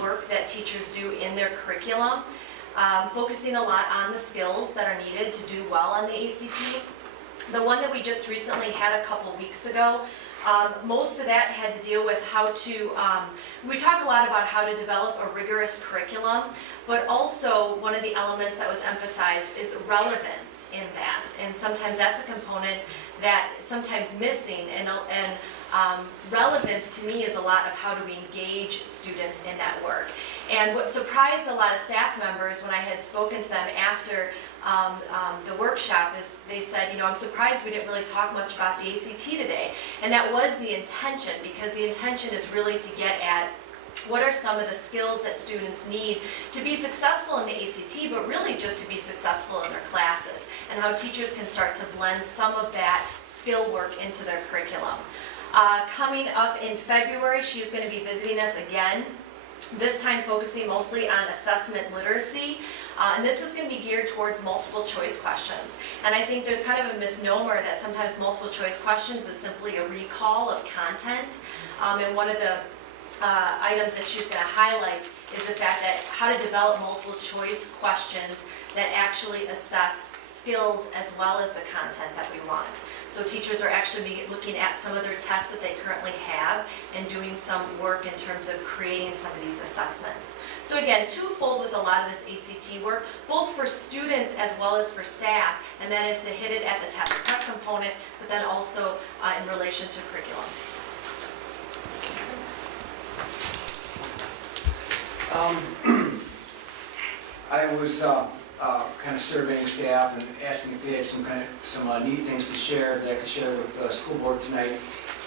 work that teachers do in their curriculum, focusing a lot on the skills that are needed to do well on the ACT. The one that we just recently had a couple weeks ago Most of that had to deal with how to, we talk a lot about how to develop a rigorous curriculum, but also one of the elements that was emphasized is relevance in that. And sometimes that's a component that sometimes missing, and relevance to me is a lot of how do we engage students in that work. And what surprised a lot of staff members when I had spoken to them after the workshop is they said, you know, I'm surprised we didn't really talk much about the ACT today. And that was the intention, because the intention is really to get at what are some of the skills that students need to be successful in the ACT, but really just to be successful in their classes, and how teachers can start to blend some of that skill work into their curriculum. Coming up in February, she's going to be visiting us again, this time focusing mostly on assessment literacy. And this is going to be geared towards multiple choice questions. And I think there's kind of a misnomer that sometimes multiple choice questions is simply a recall of content. And one of the items that she's going to highlight is the fact that how to develop multiple choice questions that actually assess skills as well as the content that we want. So teachers are actually looking at some of their tests that they currently have and doing some work in terms of creating some of these assessments. So again, twofold with a lot of this ACT work, both for students as well as for staff, and that is to hit it at the test prep component, but then also in relation to curriculum. I was kind of surveying staff and asking if they had some neat things to share that I could share with the school board tonight.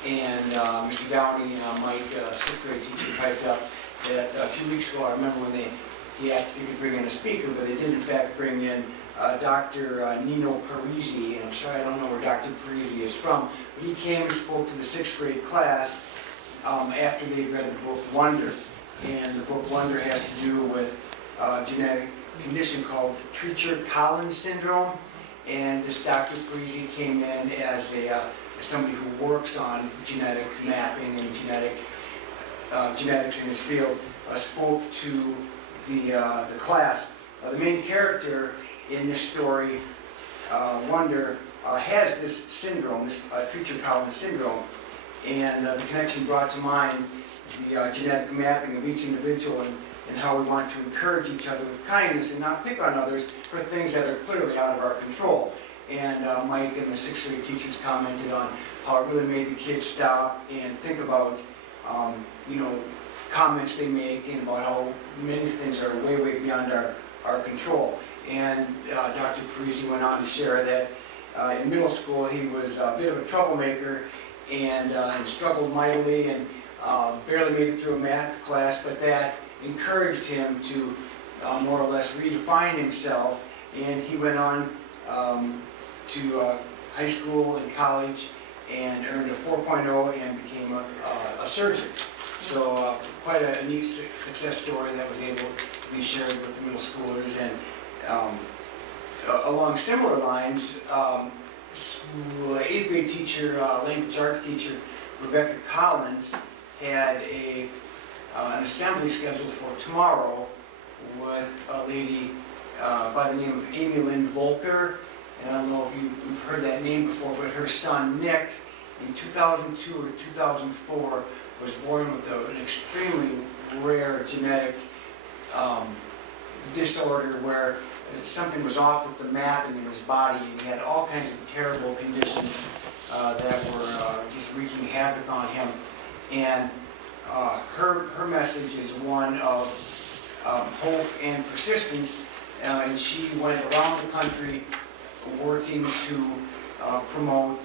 And Mr. Downey, Mike, sixth grade teacher, piped up that a few weeks ago, I remember when he asked if he could bring in a speaker, but they did in fact bring in Dr. Nino Parisi, and I'm sorry I don't know where Dr. Parisi is from, but he came and spoke to the sixth grade class after they read the book Wonder. And the book Wonder has to do with a genetic condition called Treacher-Collins syndrome. And this Dr. Parisi came in as somebody who works on genetic mapping and genetics in his field, spoke to the class. The main character in this story, Wonder, has this syndrome, this Treacher-Collins syndrome, and the connection brought to mind the genetic mapping of each individual and how we want to encourage each other with kindness and not pick on others for things that are clearly out of our control. And Mike and the sixth grade teachers commented on how it really made the kids stop and think about, comments they make and about how many things are way, way beyond our control. And Dr. Parisi went on to share that in middle school he was a bit of a troublemaker and struggled mightily and barely made it through a math class, but that encouraged him to more or less redefine himself, and he went on to high school and college and earned a 4.0 and became a surgeon. So quite a neat success story that was able to be shared with the middle schoolers. And along similar lines, 8th grade teacher, language arts teacher, Rebecca Collins, had an assembly scheduled for tomorrow with a lady by the name of Amy Lynn Volker. And I don't know if you've heard that name before, but her son Nick, in 2002 or 2004, was born with an extremely rare genetic disorder where something was off with the mapping in his body, and he had all kinds of terrible conditions that were just wreaking havoc on him. And her message is one of hope and persistence, and she went around the country working to promote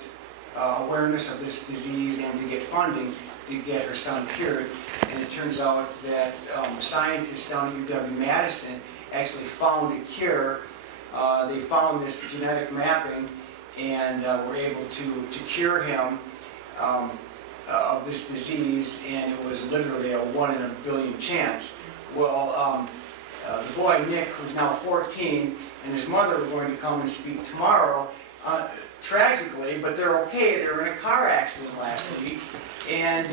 awareness of this disease and to get funding to get her son cured. And it turns out that scientists down at UW-Madison actually found a cure. They found this genetic mapping and were able to cure him of this disease, and it was literally a 1 in a billion chance. Well, the boy Nick, who's now 14, and his mother were going to come and speak tomorrow, tragically, but they're okay. They were in a car accident last week, and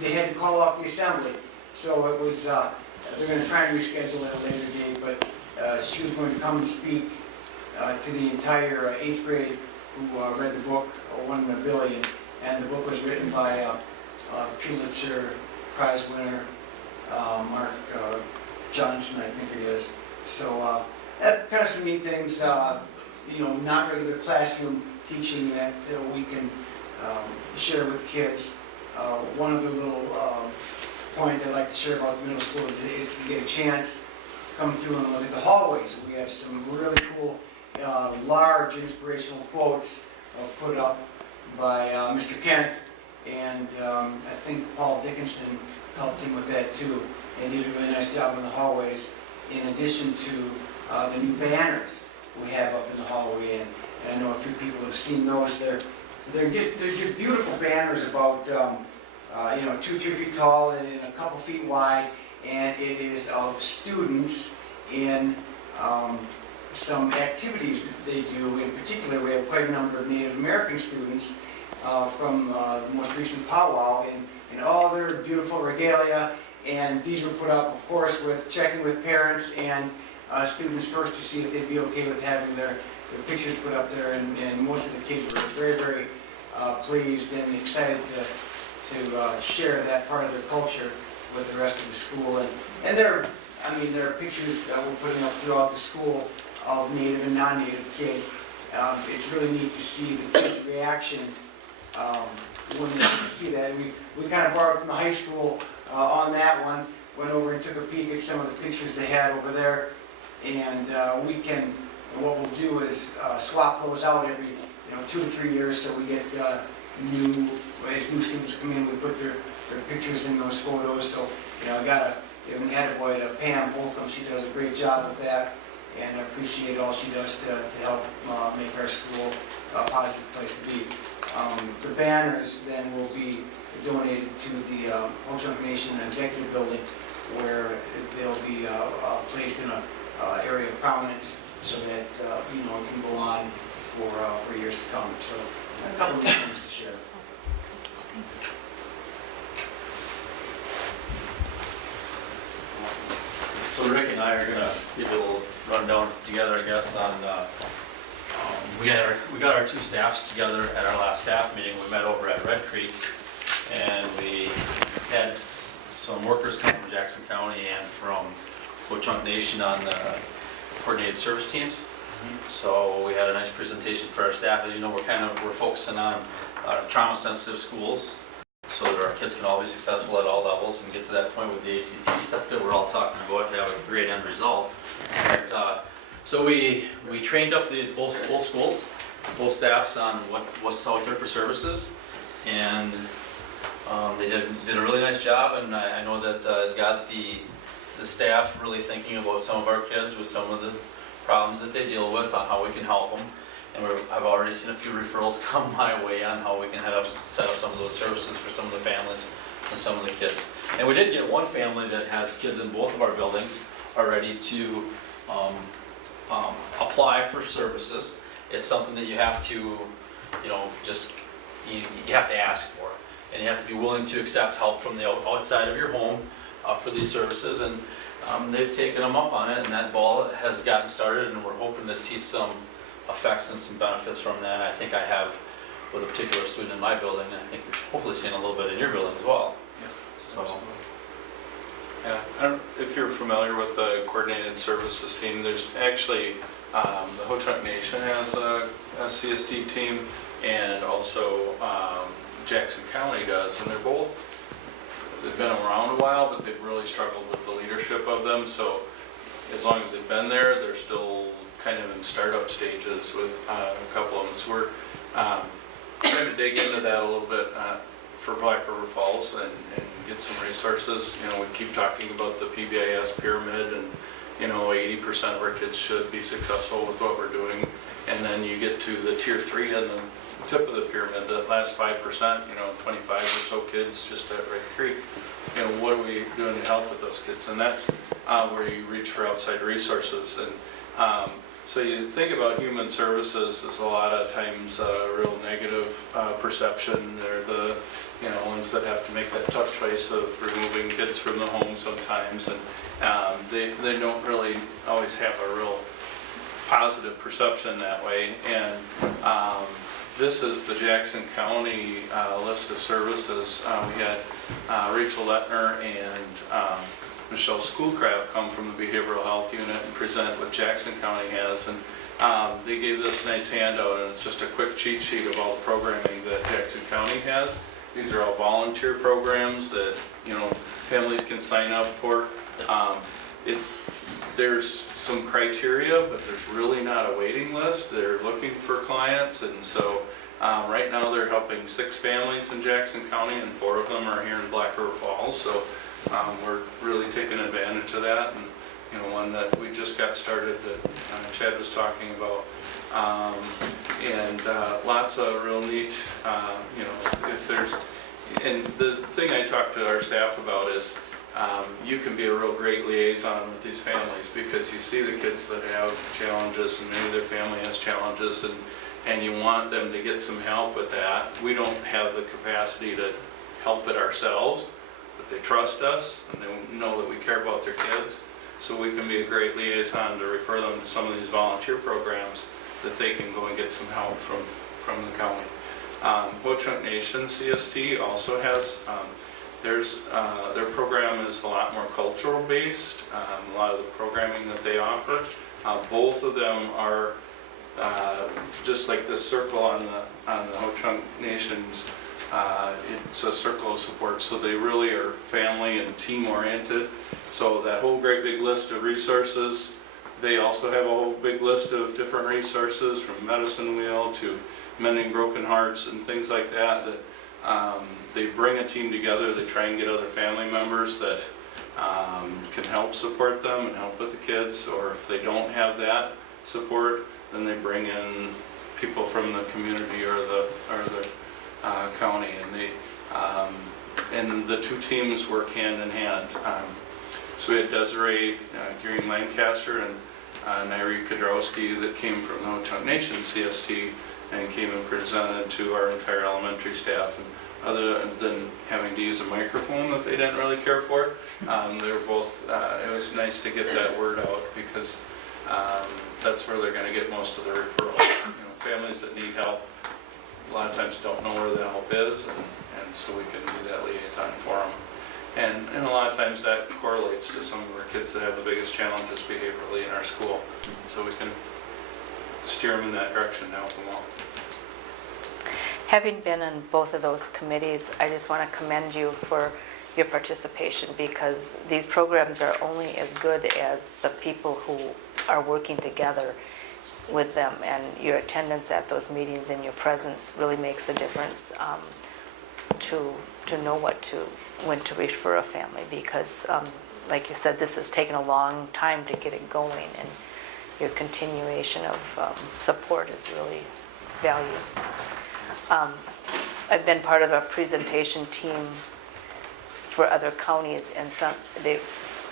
they had to call off the assembly. So it was, they're going to try and reschedule at a later date, but she was going to come and speak to the entire 8th grade who read the book, 1 in a billion. And the book was written by Pulitzer Prize winner Mark Johnson, I think it is. So kind of some neat things, not regular classroom teaching that we can share with kids. One other little point I'd like to share about the middle school is if you get a chance, come through and look at the hallways. We have some really cool, large inspirational quotes put up by Mr. Kent, and I think Paul Dickinson helped him with that too, and did a really nice job in the hallways, in addition to the new banners we have up in the hallway, and I know a few people have seen those. They're just beautiful banners about 2-3 feet tall and a couple feet wide, and it is of students in some activities that they do. In particular, we have quite a number of Native American students from the most recent powwow in all their beautiful regalia, and these were put up, of course, with checking with parents and students first to see if they'd be okay with having their pictures put up there, and most of the kids were very, very pleased and excited to share that part of their culture with the rest of the school. And there are pictures that we're putting up throughout the school of Native and non-Native kids. It's really neat to see the kids' reaction when they see that. We kind of borrowed from the high school on that one, went over and took a peek at some of the pictures they had over there, and what we'll do is swap those out every 2 to 3 years, so we get as new students come in, we put their pictures in those photos. So I got to give an attaboy to Pam Holcomb. She does a great job with that, and I appreciate all she does to help make our school a positive place to be. The banners then will be donated to the Ho-Chunk Nation Executive Building, where they'll be placed in an area of prominence, so that it can go on for years to come. So a couple of things to share. So Rick and I are gonna give a little rundown together, I guess, on we got our two staffs together at our last staff meeting. We met over at Red Creek, and we had some workers come from Jackson County and from Ho-Chunk Nation on the coordinated service teams. So we had a nice presentation for our staff. As you know, we're focusing on trauma-sensitive schools, so that our kids can all be successful at all levels and get to that point with the ACT stuff that we're all talking about to have a great end result. But, so we trained up both schools, both staffs on what's out there for services, and they did a really nice job, and I know that got the staff really thinking about some of our kids with some of the problems that they deal with, on how we can help them. And I've already seen a few referrals come my way on how we can set up some of those services for some of the families and some of the kids. And we did get one family that has kids in both of our buildings already to apply for services. It's something that you have to, you have to ask for. And you have to be willing to accept help from the outside of your home for these services. And they've taken them up on it, and that ball has gotten started, and we're hoping to see some effects and some benefits from that. I think I have with a particular student in my building, and I think we're hopefully seeing a little bit in your building as well. Yeah, so. Yeah, I don't know if you're familiar with the coordinated services team. There's actually the Ho-Chunk Nation has a CSD team, and also Jackson County does, and they've been around a while, but they've really struggled with the leadership of them. So as long as they've been there, they're still kind of in startup stages with a couple of them. So we're trying to dig into that a little bit for Black River Falls and get some resources. We keep talking about the PBIS pyramid, and 80% of our kids should be successful with what we're doing. And then you get to the tier 3 and the tip of the pyramid, the last 5%, 25 or so kids just at Red Creek. What are we doing to help with those kids? And that's where you reach for outside resources. And so you think about human services as a lot of times a real negative perception. They're the ones that have to make that tough choice of removing kids from the home sometimes, and they don't really always have a real positive perception that way. And this is the Jackson County list of services. We had Rachel Lettner and Michelle Schoolcraft come from the Behavioral Health Unit and present what Jackson County has. And they gave this nice handout, and it's just a quick cheat sheet of all the programming that Jackson County has. These are all volunteer programs that, you know, families can sign up for. There's some criteria, but there's really not a waiting list. They're looking for clients, and so right now they're helping 6 families in Jackson County, and 4 of them are here in Black River Falls. So we're really taking advantage of that, and you know, one that we just got started that Chad was talking about, and lots of real neat, you know, if there's, and the thing I talk to our staff about is you can be a real great liaison with these families, because you see the kids that have challenges and maybe their family has challenges, and you want them to get some help with that. We don't have the capacity to help it ourselves, but they trust us and they know that we care about their kids, so we can be a great liaison to refer them to some of these volunteer programs that they can go and get some help from the county. Ho-Chunk Nation CST also has, their program is a lot more cultural based, a lot of the programming that they offer. Both of them are just like this circle on the Ho-Chunk Nation's, it's a circle of support, so they really are family and team oriented. So that whole great big list of resources, they also have a whole big list of different resources, from Medicine Wheel to Mending Broken Hearts and things like that, they bring a team together. They try and get other family members that can help support them and help with the kids, or if they don't have that support, then they bring in people from the community or the county, and the 2 teams work hand in hand. So we had Desiree Gearing Lancaster and Nairi Kudrowski that came from the Ho-Chunk Nation CST and came and presented to our entire elementary staff. And other than having to use a microphone that they didn't really care for, they were both, it was nice to get that word out, because that's where they're going to get most of the referrals. You know, families that need help a lot of times don't know where the help is, and so we can do that liaison for them. And a lot of times that correlates to some of our kids that have the biggest challenges behaviorally in our school, so we can steer them in that direction to help them out. Having been in both of those committees, I just want to commend you for your participation, because these programs are only as good as the people who are working together with them, and your attendance at those meetings and your presence really makes a difference to know when to refer a family, because like you said, this has taken a long time to get it going, and your continuation of support is really valued. I've been part of a presentation team for other counties, and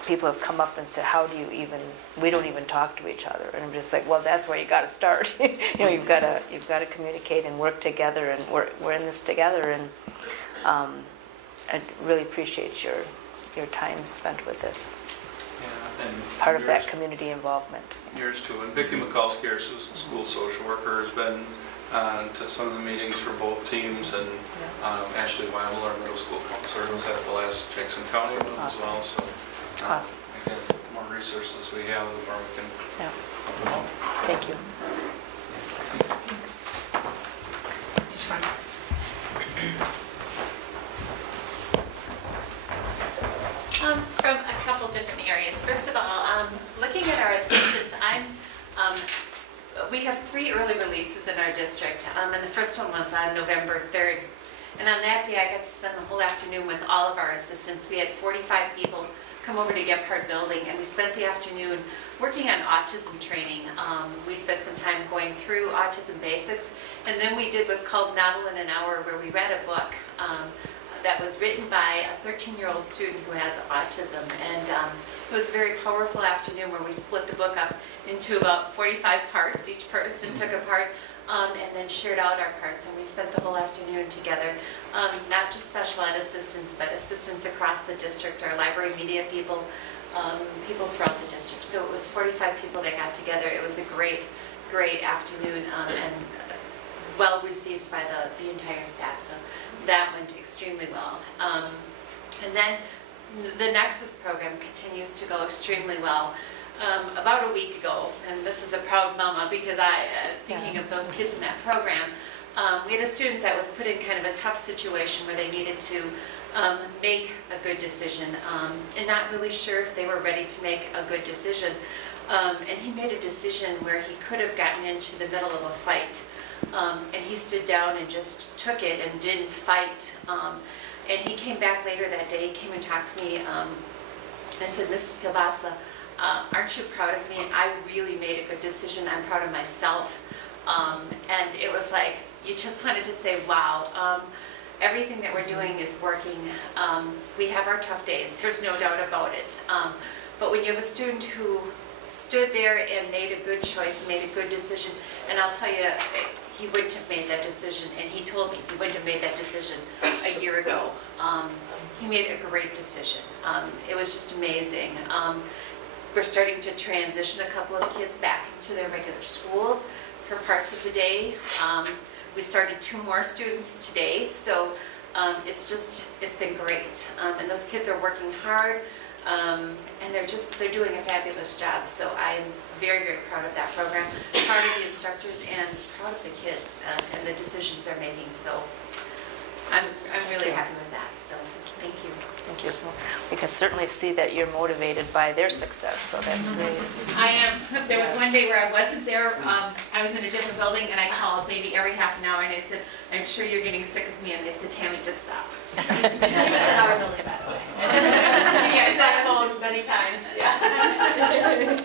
people have come up and said, how do you even, we don't even talk to each other. And I'm just like, well, that's where you got to start. You know, you've got to communicate and work together, and we're in this together. And I really appreciate your time spent with this. Yeah, and part of that community involvement. Yours too. And Vicki Mikulski, our school social worker, has been to some of the meetings for both teams, and Ashley Weimel, our middle school counselor, was at the last Jackson County one as well. So awesome. Again, the more resources we have, the more we can help them out. Thank you. From a couple different areas. First of all, looking at our assistants, we have 3 early releases in our district, and the first one was on November 3rd. And on that day, I got to spend the whole afternoon with all of our assistants. We had 45 people come over to Gebhardt Building, and we spent the afternoon working on autism training. We spent some time going through autism basics, and then we did what's called Novel in an Hour, where we read a book that was written by a 13-year-old student who has autism. And it was a very powerful afternoon where we split the book up into about 45 parts. Each person took a part and then shared out our parts, and we spent the whole afternoon together. Not just special ed assistants, but assistants across the district, our library media people, people throughout the district. So it was 45 people that got together. It was a great, great afternoon, and well received by the entire staff, so that went extremely well. And then the Nexus program continues to go extremely well. About a week ago, and this is a proud mama because thinking of those kids in that program, we had a student that was put in kind of a tough situation where they needed to make a good decision and not really sure if they were ready to make a good decision. And he made a decision where he could have gotten into the middle of a fight. And he stood down and just took it and didn't fight. And he came back later that day, he came and talked to me and said, Mrs. Kilbasa, aren't you proud of me? I really made a good decision. I'm proud of myself. And it was like, you just wanted to say, wow, everything that we're doing is working. We have our tough days, there's no doubt about it. But when you have a student who stood there and made a good choice, made a good decision, and I'll tell you, he wouldn't have made that decision, and he told me he wouldn't have made that decision a year ago. He made a great decision. It was just amazing. We're starting to transition a couple of kids back into their regular schools for parts of the day. We started 2 more students today, so it's been great. And those kids are working hard, and they're doing a fabulous job. So I'm very, very proud of that program, proud of the instructors, and proud of the kids and the decisions they're making. So I'm really happy with that. So thank you. Thank you. We can certainly see that you're motivated by their success, so that's great. I am. There was one day where I wasn't there. I was in a different building, and I called maybe every half an hour, and I said, I'm sure you're getting sick of me. And they said, Tammy, just stop. She was in our building, by the way. She has that phone many times. Yeah.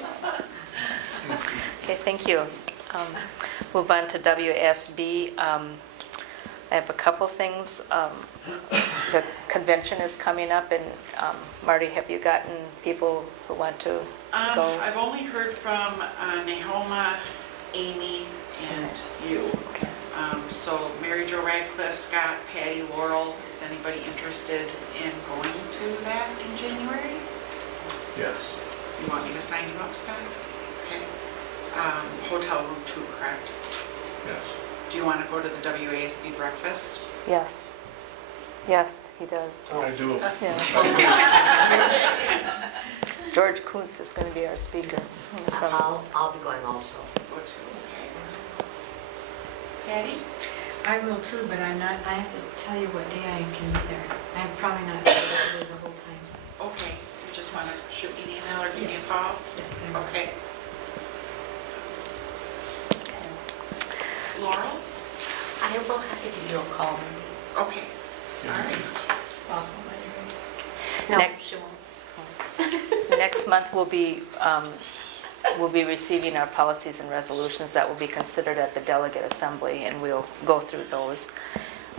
Okay, thank you. Move on to WSB. I have a couple things. The convention is coming up, and Marty, have you gotten people who want to go? I've only heard from Nahoma, Amy, and you. So Mary Jo Radcliffe, Scott, Patty, Laurel, is anybody interested in going to that in January? Yes. You want me to sign you up, Scott? Okay. Hotel room 2, correct? Yes. Do you want to go to the WASB breakfast? Yes. Yes, he does. I do. Yeah. George Kuntz is going to be our speaker. I'll be going also. Go to, okay. Patty? I will too, but I have to tell you what day I can be there. I'm probably not able to do the whole time. Okay, you just want to shoot me an email or give me a call? Yes, sir. Okay. Laurel? I will have to give you a call maybe. Okay. All right. Boss won't let you go. No, Next- she won't. Next month, we'll be receiving our policies and resolutions that will be considered at the delegate assembly, and we'll go through those.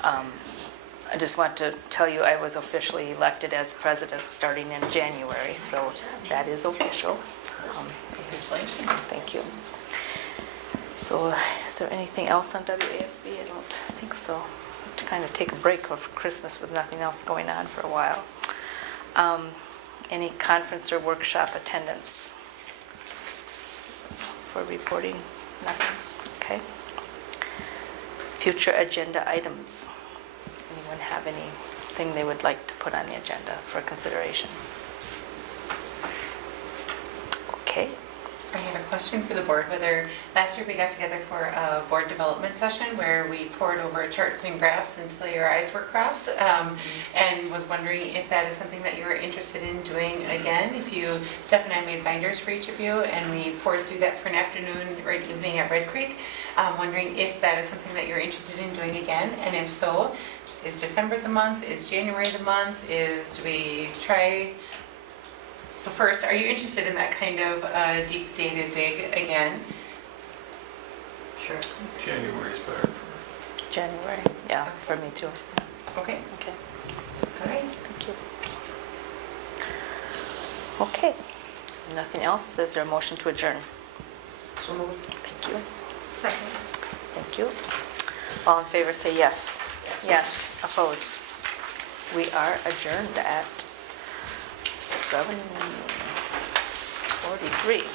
I just want to tell you I was officially elected as president starting in January, so that is official. Congratulations. Thank you. So is there anything else on WASB? I don't think so. I have to kind of take a break of Christmas with nothing else going on for a while. Any conference or workshop attendance for reporting? Nothing? Okay. Future agenda items. Anyone have anything they would like to put on the agenda for consideration? Okay. I have a question for the board. Whether last year we got together for a board development session where we poured over charts and graphs until your eyes were crossed, and was wondering if that is something that you were interested in doing again. Steph and I made binders for each of you, and we poured through that for an afternoon or an evening at Red Creek. Wondering if that is something that you're interested in doing again, and if so, is December the month? Is January the month? Do we try? So first, are you interested in that kind of deep data dig again? Sure. January's better for me. January, yeah, for me too. Okay. Okay. All right. Thank you. Okay. Nothing else? Is there a motion to adjourn? So moved. Thank you. Second. Thank you. All in favor say yes. Yes. Opposed? We are adjourned at 7:43.